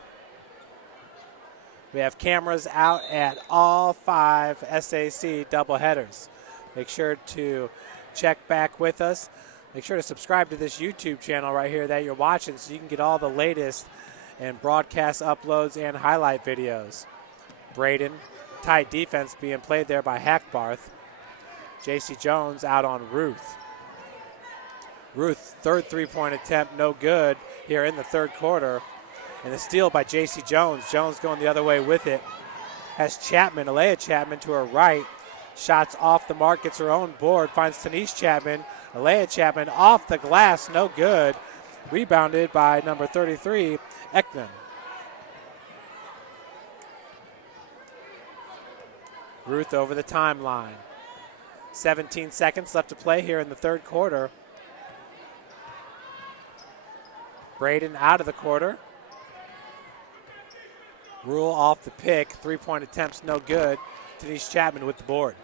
We have cameras out at all 5 SAC doubleheaders. Make sure to check back with us. Make sure to subscribe to this YouTube channel right here that you're watching so you can get all the latest and broadcast uploads and highlight videos. Braden, tight defense being played there by Hackbarth. J.C. Jones out on Ruth. Ruth, third three-point attempt, no good here in the third quarter. And the steal by J.C. Jones. Jones going the other way with it. Has Chapman, Alea Chapman to her right. Shots off the mark, gets her own board, finds Tanisha Chapman. Alea Chapman off the glass, no good. Rebounded by number 33, Ekman. Ruth over the timeline. 17 seconds left to play here in the third quarter. Braden out of the quarter. Rule off the pick. Three-point attempts no good. Tanisha Chapman with the board.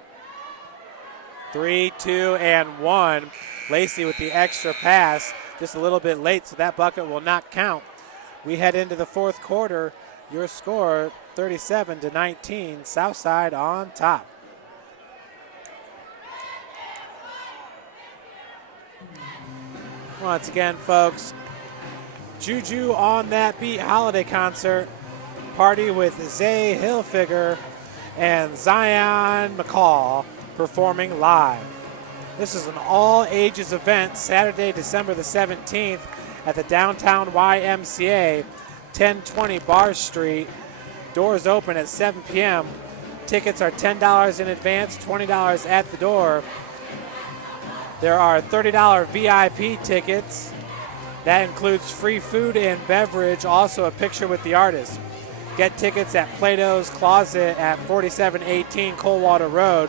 3, 2, and 1. Lacey with the extra pass. Just a little bit late, so that bucket will not count. We head into the fourth quarter. Your score, 37-19. Southside on top. Once again, folks, Juju on That Beat holiday concert. Party with Zay Hilfiger and Zion McCall performing live. This is an all-ages event, Saturday, December the 17th at the downtown YMCA, 1020 Bar Street. Doors open at 7 p.m. Tickets are $10 in advance, $20 at the door. There are $30 VIP tickets. That includes free food and beverage, also a picture with the artist. Get tickets at Plato's Closet at 4718 Coldwater Road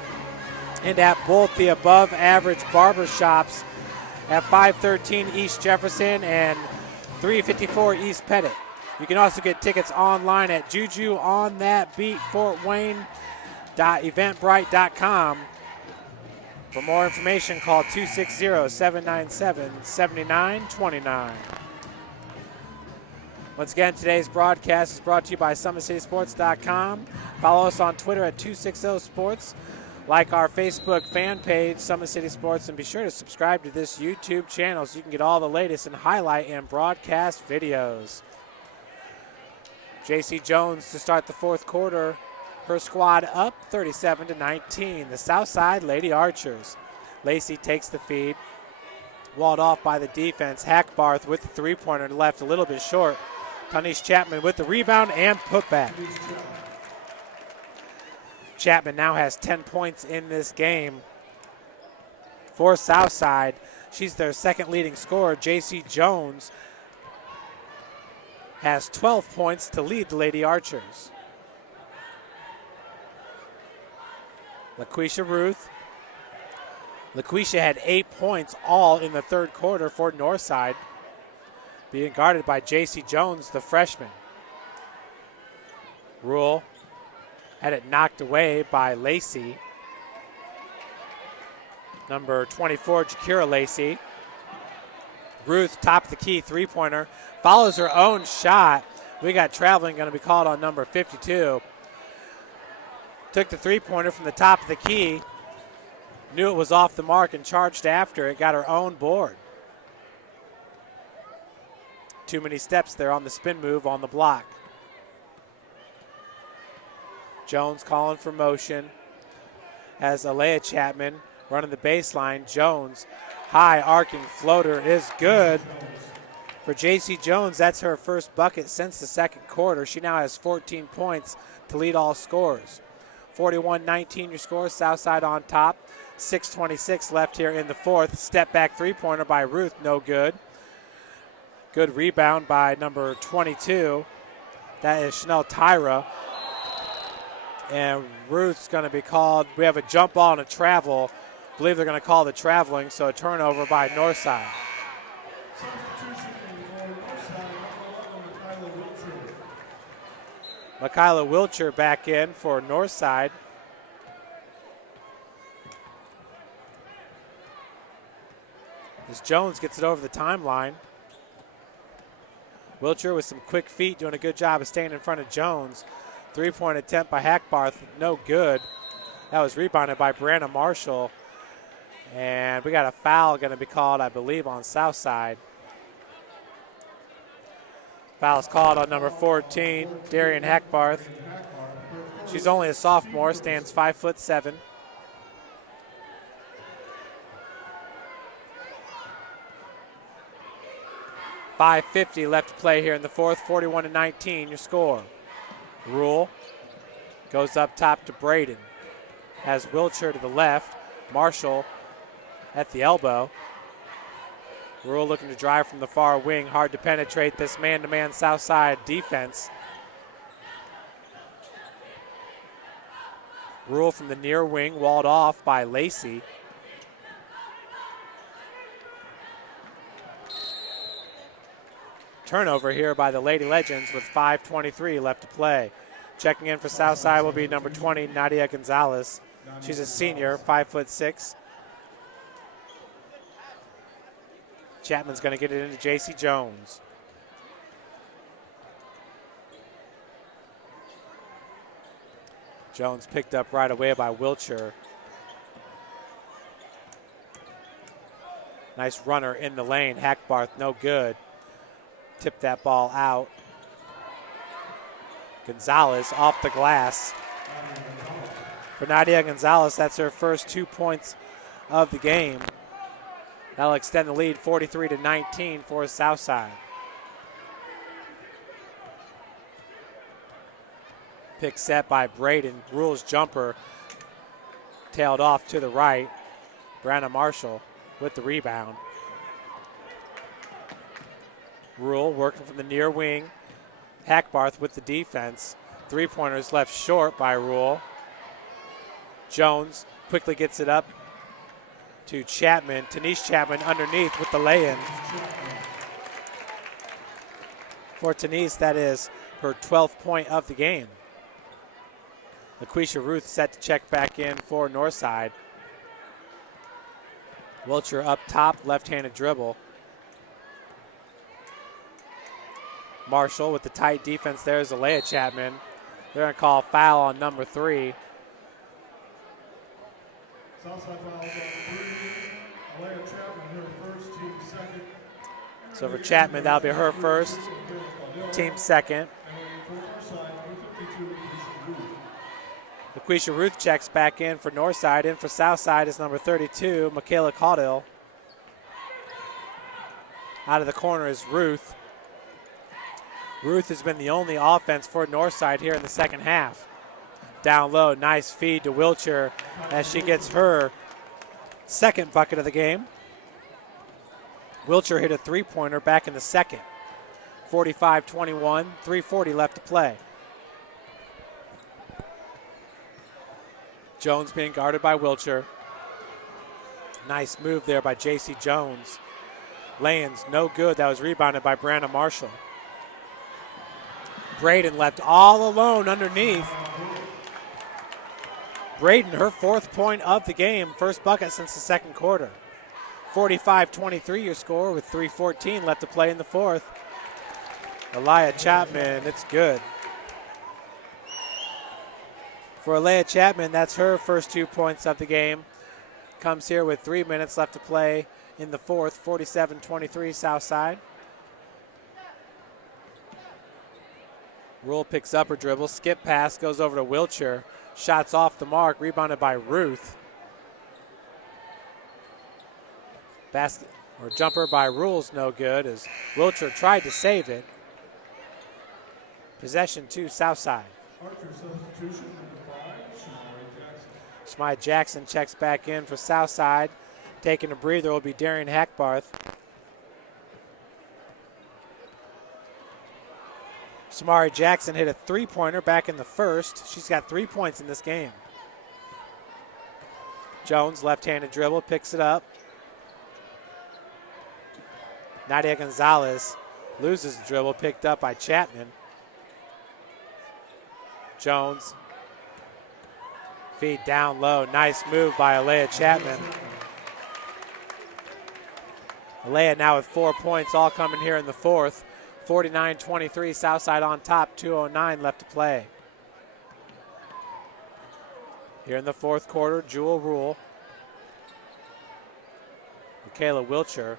and at both the above average barber shops at 513 East Jefferson and 354 East Pettit. You can also get tickets online at JujuOnThatBeat.FortWayne.eventbrite.com. For more information, call 260-797-7929. Once again, today's broadcast is brought to you by SummitCitySports.com. Follow us on Twitter at 260sports. Like our Facebook fan page, Summit City Sports, and be sure to subscribe to this YouTube channel so you can get all the latest in highlight and broadcast videos. J.C. Jones to start the fourth quarter. Her squad up 37-19. The Southside Lady Archers. Lacey takes the feed. Walled off by the defense. Hackbarth with the three-pointer left a little bit short. Tanish Chapman with the rebound and putback. Chapman now has 10 points in this game for Southside. She's their second leading scorer. J.C. Jones has 12 points to lead the Lady Archers. LaQuisha Ruth. LaQuisha had 8 points all in the third quarter for Northside, being guarded by J.C. Jones, the freshman. Rule had it knocked away by Lacey. Number 24, Jakira Lacey. Ruth, top of the key, three-pointer. Follows her own shot. We got traveling going to be called on number 52. Took the three-pointer from the top of the key. Knew it was off the mark and charged after it. Got her own board. Too many steps there on the spin move on the block. Jones calling for motion. As Alea Chapman running the baseline. Jones, high arcing floater is good. For J.C. Jones, that's her first bucket since the second quarter. She now has 14 points to lead all scorers. 41-19 your score, Southside on top. 6:26 left here in the fourth. Step back three-pointer by Ruth, no good. Good rebound by number 22. That is Chanel Tyra. And Ruth's going to be called. We have a jump ball and a travel. I believe they're going to call the traveling, so a turnover by Northside. Michaela Wilcher back in for Northside. As Jones gets it over the timeline. Wilcher with some quick feet, doing a good job of staying in front of Jones. Three-point attempt by Hackbarth, no good. That was rebounded by Brianna Marshall. And we got a foul going to be called, I believe, on Southside. Foul's called on number 14, Darian Hackbarth. She's only a sophomore, stands 5'7". .550 left to play here in the fourth, 41-19 your score. Rule goes up top to Braden. Has Wilcher to the left, Marshall at the elbow. Rule looking to drive from the far wing. Hard to penetrate this man-to-man Southside defense. Rule from the near wing, walled off by Lacey. Turnover here by the Lady Legends with 5:23 left to play. Checking in for Southside will be number 20, Nadia Gonzalez. She's a senior, 5'6". Chapman's going to get it into J.C. Jones. Jones picked up right away by Wilcher. Nice runner in the lane. Hackbarth, no good. Tipped that ball out. Gonzalez off the glass. For Nadia Gonzalez, that's her first 2 points of the game. That'll extend the lead 43-19 for Southside. Pick set by Braden. Rule's jumper tailed off to the right. Brianna Marshall with the rebound. Rule working from the near wing. Hackbarth with the defense. Three-pointers left short by Rule. Jones quickly gets it up to Chapman. Tanish Chapman underneath with the lay-in. For Tenise, that is her 12th point of the game. LaQuisha Ruth set to check back in for Northside. Wilcher up top, left-handed dribble. Marshall with the tight defense there is Alea Chapman. They're going to call a foul on number 3. Southside fouls on 3. Alea Chapman, her first, team second. So for Chapman, that'll be her first, team second. LaQuisha Ruth checks back in for Northside. In for Southside is number 32, Michaela Caudill. Out of the corner is Ruth. Ruth has been the only offense for Northside here in the second half. Down low, nice feed to Wilcher as she gets her second bucket of the game. Wilcher hit a three-pointer back in the second. 45-21, 3:40 left to play. Jones being guarded by Wilcher. Nice move there by J.C. Jones. Lay-in's no good. That was rebounded by Brianna Marshall. Braden left all alone underneath. Braden, her 4th point of the game, first bucket since the second quarter. 45-23 your score with 3:14 left to play in the 4th. Alea Chapman, it's good. For Alea Chapman, that's her first 2 points of the game. Comes here with 3 minutes left to play in the 4th, 47-23 Southside. Rule picks up her dribble, skip pass, goes over to Wilcher. Shots off the mark, rebounded by Ruth. Basket or jumper by Rule's no good as Wilcher tried to save it. Possession to Southside. Archer substitution, number 5, Shamari Jackson. Shmai Jackson checks back in for Southside. Taking a breather will be Darian Hackbarth. Shamari Jackson hit a three-pointer back in the first. She's got 3 points in this game. Jones, left-handed dribble, picks it up. Nadia Gonzalez loses the dribble, picked up by Chapman. Jones, feed down low. Nice move by Alea Chapman. Alea now with 4 points, all coming here in the 4th. 49-23, Southside on top, 2:09 left to play. Here in the 4th quarter, Jewel Rule. Michaela Wilcher.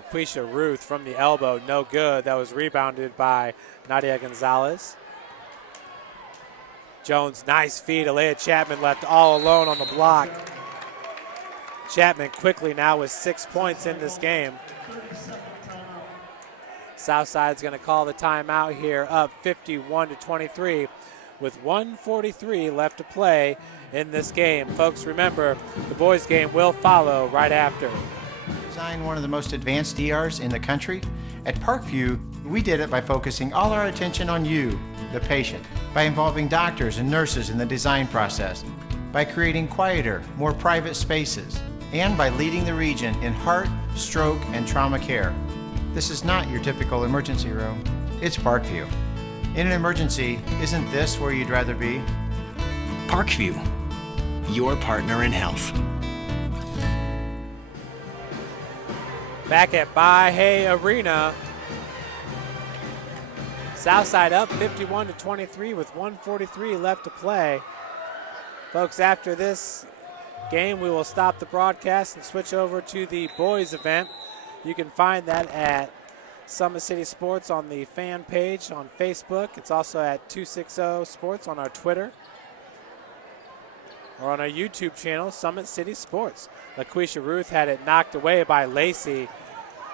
LaQuisha Ruth from the elbow, no good. That was rebounded by Nadia Gonzalez. Jones, nice feed. Alea Chapman left all alone on the block. Chapman quickly now with 6 points in this game. Southside's going to call the timeout here, up 51-23 with 1:43 left to play in this game. Folks, remember, the boys' game will follow right after. Design one of the most advanced ERs in the country? At Parkview, we did it by focusing all our attention on you, the patient, by involving doctors and nurses in the design process, by creating quieter, more private spaces, and by leading the region in heart, stroke, and trauma care. This is not your typical emergency room. It's Parkview. In an emergency, isn't this where you'd rather be? Parkview, your partner in health. Back at Bahia Arena. Southside up 51-23 with 1:43 left to play. Folks, after this game, we will stop the broadcast and switch over to the boys event. You can find that at Summit City Sports on the fan page on Facebook. It's also at 260 Sports on our Twitter or on our YouTube channel, Summit City Sports. LaQuisha Ruth had it knocked away by Lacey.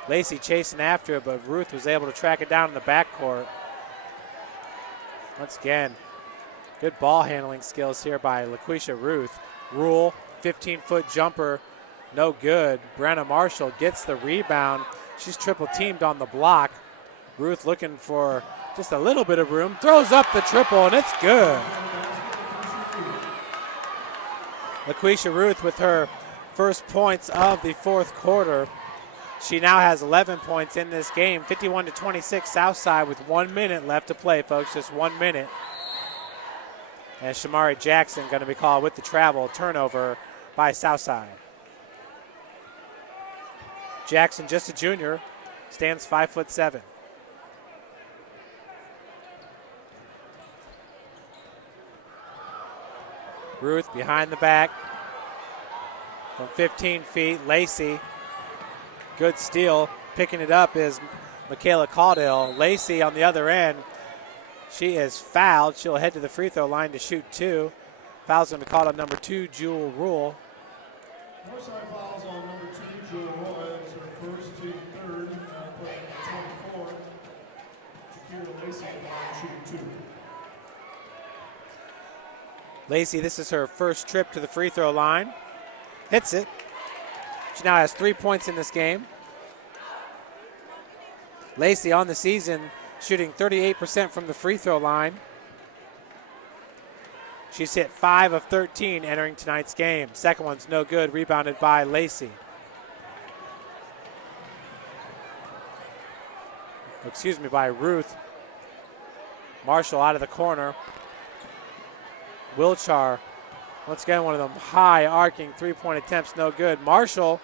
Lacey chasing after it, but Ruth was able to track it down in the backcourt. Once again, good ball handling skills here by LaQuisha Ruth. Rule, 15-foot jumper, no good. Brenna Marshall gets the rebound. She's triple teamed on the block. Ruth looking for just a little bit of room, throws up the triple, and it's good. LaQuisha Ruth with her first points of the 4th quarter. She now has 11 points in this game, 51-26 Southside with 1 minute left to play, folks, just 1 minute. And Shamari Jackson going to be called with the travel, turnover by Southside. Jackson, just a junior, stands 5'7". Ruth behind the back from 15 feet. Lacey, good steal. Picking it up is Michaela Caudill. Lacey on the other end, she is fouled. She'll head to the free throw line to shoot 2. Foul's going to be called on number 2, Jewel Rule. Northside fouls on number 2, Jewel Rule. It's her first, team third, playing 24. Shakira Lacey shooting 2. Lacey, this is her first trip to the free throw line. Hits it. She now has 3 points in this game. Lacey on the season shooting 38% from the free throw line. She's hit 5 of 13 entering tonight's game. Second one's no good, rebounded by Lacey. Excuse me, by Ruth. Marshall out of the corner. Wilchar, once again, one of them high arcing three-point attempts, no good. Marshall,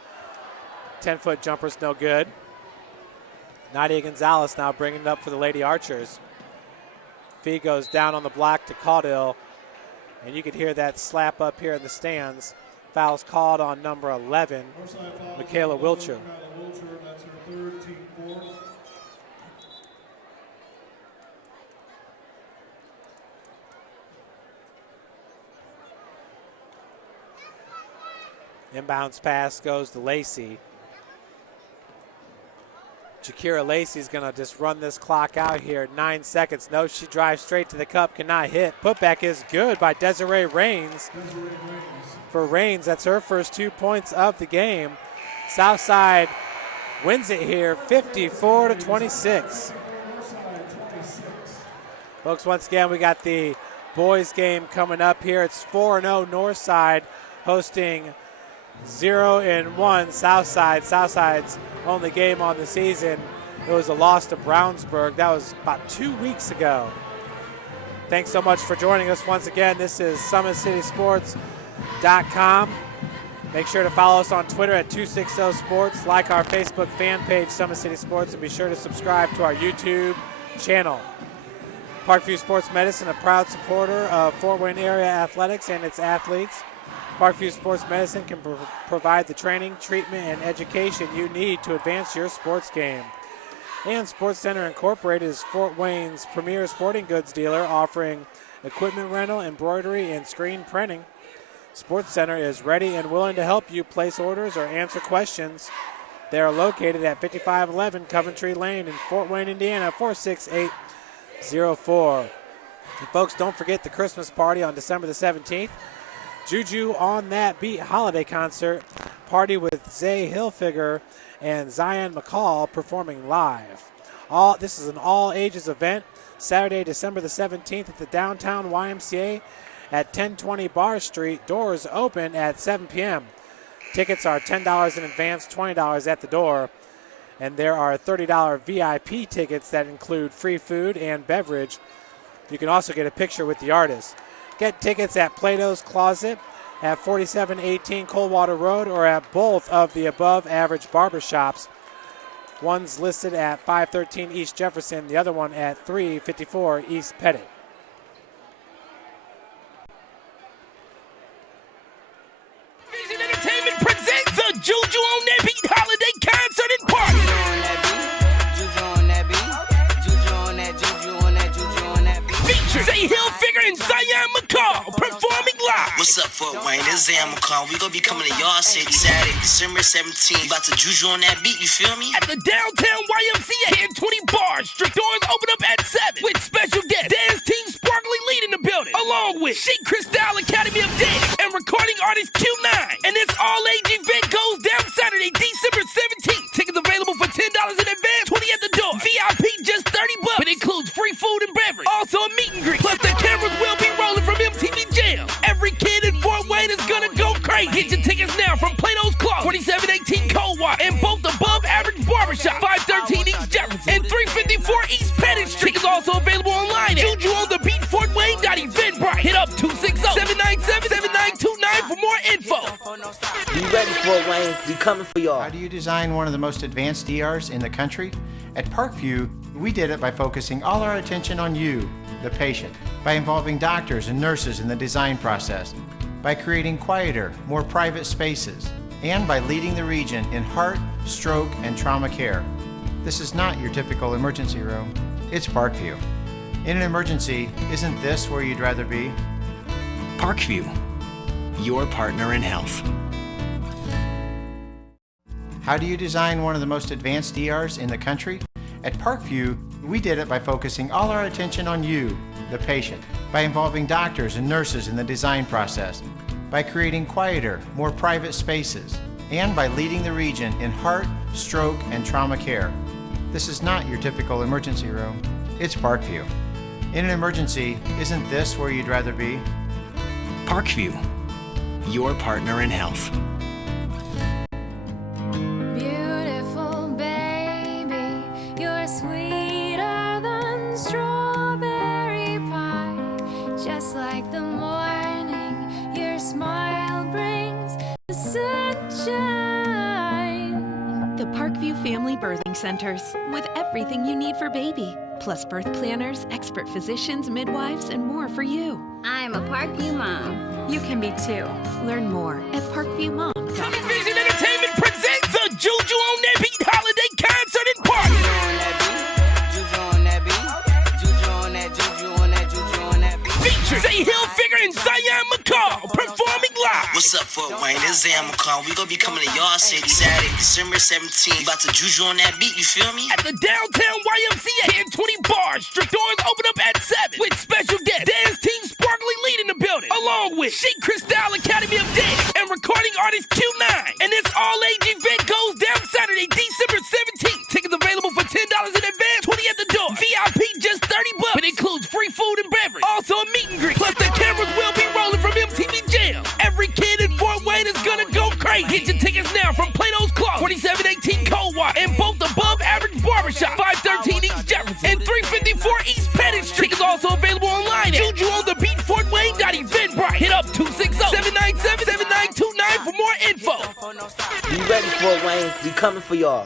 10-foot jumper's no good. Nadia Gonzalez now bringing it up for the Lady Archers. Fee goes down on the block to Caudill, and you can hear that slap up here in the stands. Foul's called on number 11, Michaela Wilcher. That's her third, team fourth. Inbounds pass goes to Lacey. Shakira Lacey's going to just run this clock out here. 9 seconds. No, she drives straight to the cup, cannot hit. Putback is good by Desiree Raines. For Raines, that's her first 2 points of the game. Southside wins it here, 54-26. Folks, once again, we got the boys game coming up here. It's 4-0 Northside hosting 0-1 Southside. Southside's only game on the season, it was a loss to Brownsburg. That was about 2 weeks ago. Thanks so much for joining us once again. This is SummitCitySports.com. Make sure to follow us on Twitter at 260 Sports, like our Facebook fan page, Summit City Sports, and be sure to subscribe to our YouTube channel. Parkview Sports Medicine, a proud supporter of Fort Wayne area athletics and its athletes. Parkview Sports Medicine can provide the training, treatment, and education you need to advance your sports game. And Sports Center Incorporated is Fort Wayne's premier sporting goods dealer, offering equipment rental, embroidery, and screen printing. Sports Center is ready and willing to help you place orders or answer questions. They are located at 5511 Coventry Lane in Fort Wayne, Indiana, 46804. And folks, don't forget the Christmas party on December the 17th. Juju on That Beat holiday concert party with Zay Hilfiger and Zion McCall performing live. This is an all-ages event, Saturday, December the 17th at the downtown YMCA at 1020 Bar Street. Doors open at 7 p.m. Tickets are $10 in advance, $20 at the door, and there are $30 VIP tickets that include free food and beverage. You can also get a picture with the artist. Get tickets at Plato's Closet at 4718 Coldwater Road or at both of the above average barbershops. One's listed at 513 East Jefferson, the other one at 354 East Pettit. Vision Entertainment presents the Juju on That Beat holiday concert and party. Juju on that beat. Juju on that, Juju on that, Juju on that beat. Features Zay Hilfiger and Zion McCall performing live. What's up, Fort Wayne? This is Zam McCall. We gonna be coming to y'all city Saturday, December 17th. About to Juju on that beat, you feel me? At the downtown YMCA in 20 bars. Strict doors open up at 7 with special guests. Dance Team Sparkly Lead in the building. Along with She Crystal Academy of Dance and recording artist Q9. And this all-age event goes down Saturday, December 17th. Tickets available for $10 in advance, $20 at the door. VIP just $30, but includes free food and beverage. Also a meet and greet. Plus the cameras will be rolling from MTV Jam. Every kid in Fort Wayne is gonna go crazy. Get your tickets now from Plato's Closet, 4718 Coldwater, and both above average also available online at JujuOnTheBeat.FortWayne.Eventbrite. Hit up 260-797-7929 for more info. Be ready, Fort Wayne. We coming for y'all. How do you design one of the most advanced ERs in the country? At Parkview, we did it by focusing all our attention on you, the patient, by involving doctors and nurses in the design process, by creating quieter, more private spaces, and by leading the region in heart, stroke, and trauma care. This is not your typical emergency room. It's Parkview. In an emergency, isn't this where you'd rather be? Parkview, your partner in health. How do you design one of the most advanced ERs in the country? At Parkview, we did it by focusing all our attention on you, the patient, by involving doctors and nurses in the design process, by creating quieter, more private spaces, and by leading the region in heart, stroke, and trauma care. This is not your typical emergency room. It's Parkview. In an emergency, isn't this where you'd rather be? Parkview, your partner in health. Beautiful baby, you're sweeter than strawberry pie. Just like the morning, your smile brings the sunshine. The Parkview Family Birthing Centers, with everything you need for baby, plus birth planners, expert physicians, midwives, and more for you. I'm a Parkview mom. You can be too. Learn more at parkviewmom.com. Television Entertainment presents the Juju on That Beat Holiday Concert and Party. Juju on that beat. Juju on that beat. Juju on that, Juju on that beat. Featuring Zay Hilfiger and Zion McCall performing live. What's up, Fort Wayne? This is Zam McCall. We gonna be coming to y'all city Saturday, December 17th. About to Juju on that beat, you feel me? At the downtown YMCA, 1020 bars. Strict doors open up at 7 with special guests. Dance Team Sparkly leading the building, along with Chic Cristal Academy of Dance and recording artist Q9. And this all-age event goes down Saturday, December 17th. Tickets available for $10 in advance, 20 at the door. VIP just $30, but includes free food and beverage. Also a meet and greet. Plus the cameras will be rolling from MTV Jam. Every kid in Fort Wayne is gonna go crazy. Get your tickets now from Plato's Closet, 4718 Coldwater, and both Above Average Barbershop, 513 East Jefferson, and 354 East Pettit Street. Tickets also available online at JujuOnTheBeat.FortWayne.Eventbrite. Hit up 260-797-7929 for more info. Be ready, Fort Wayne. We coming for y'all.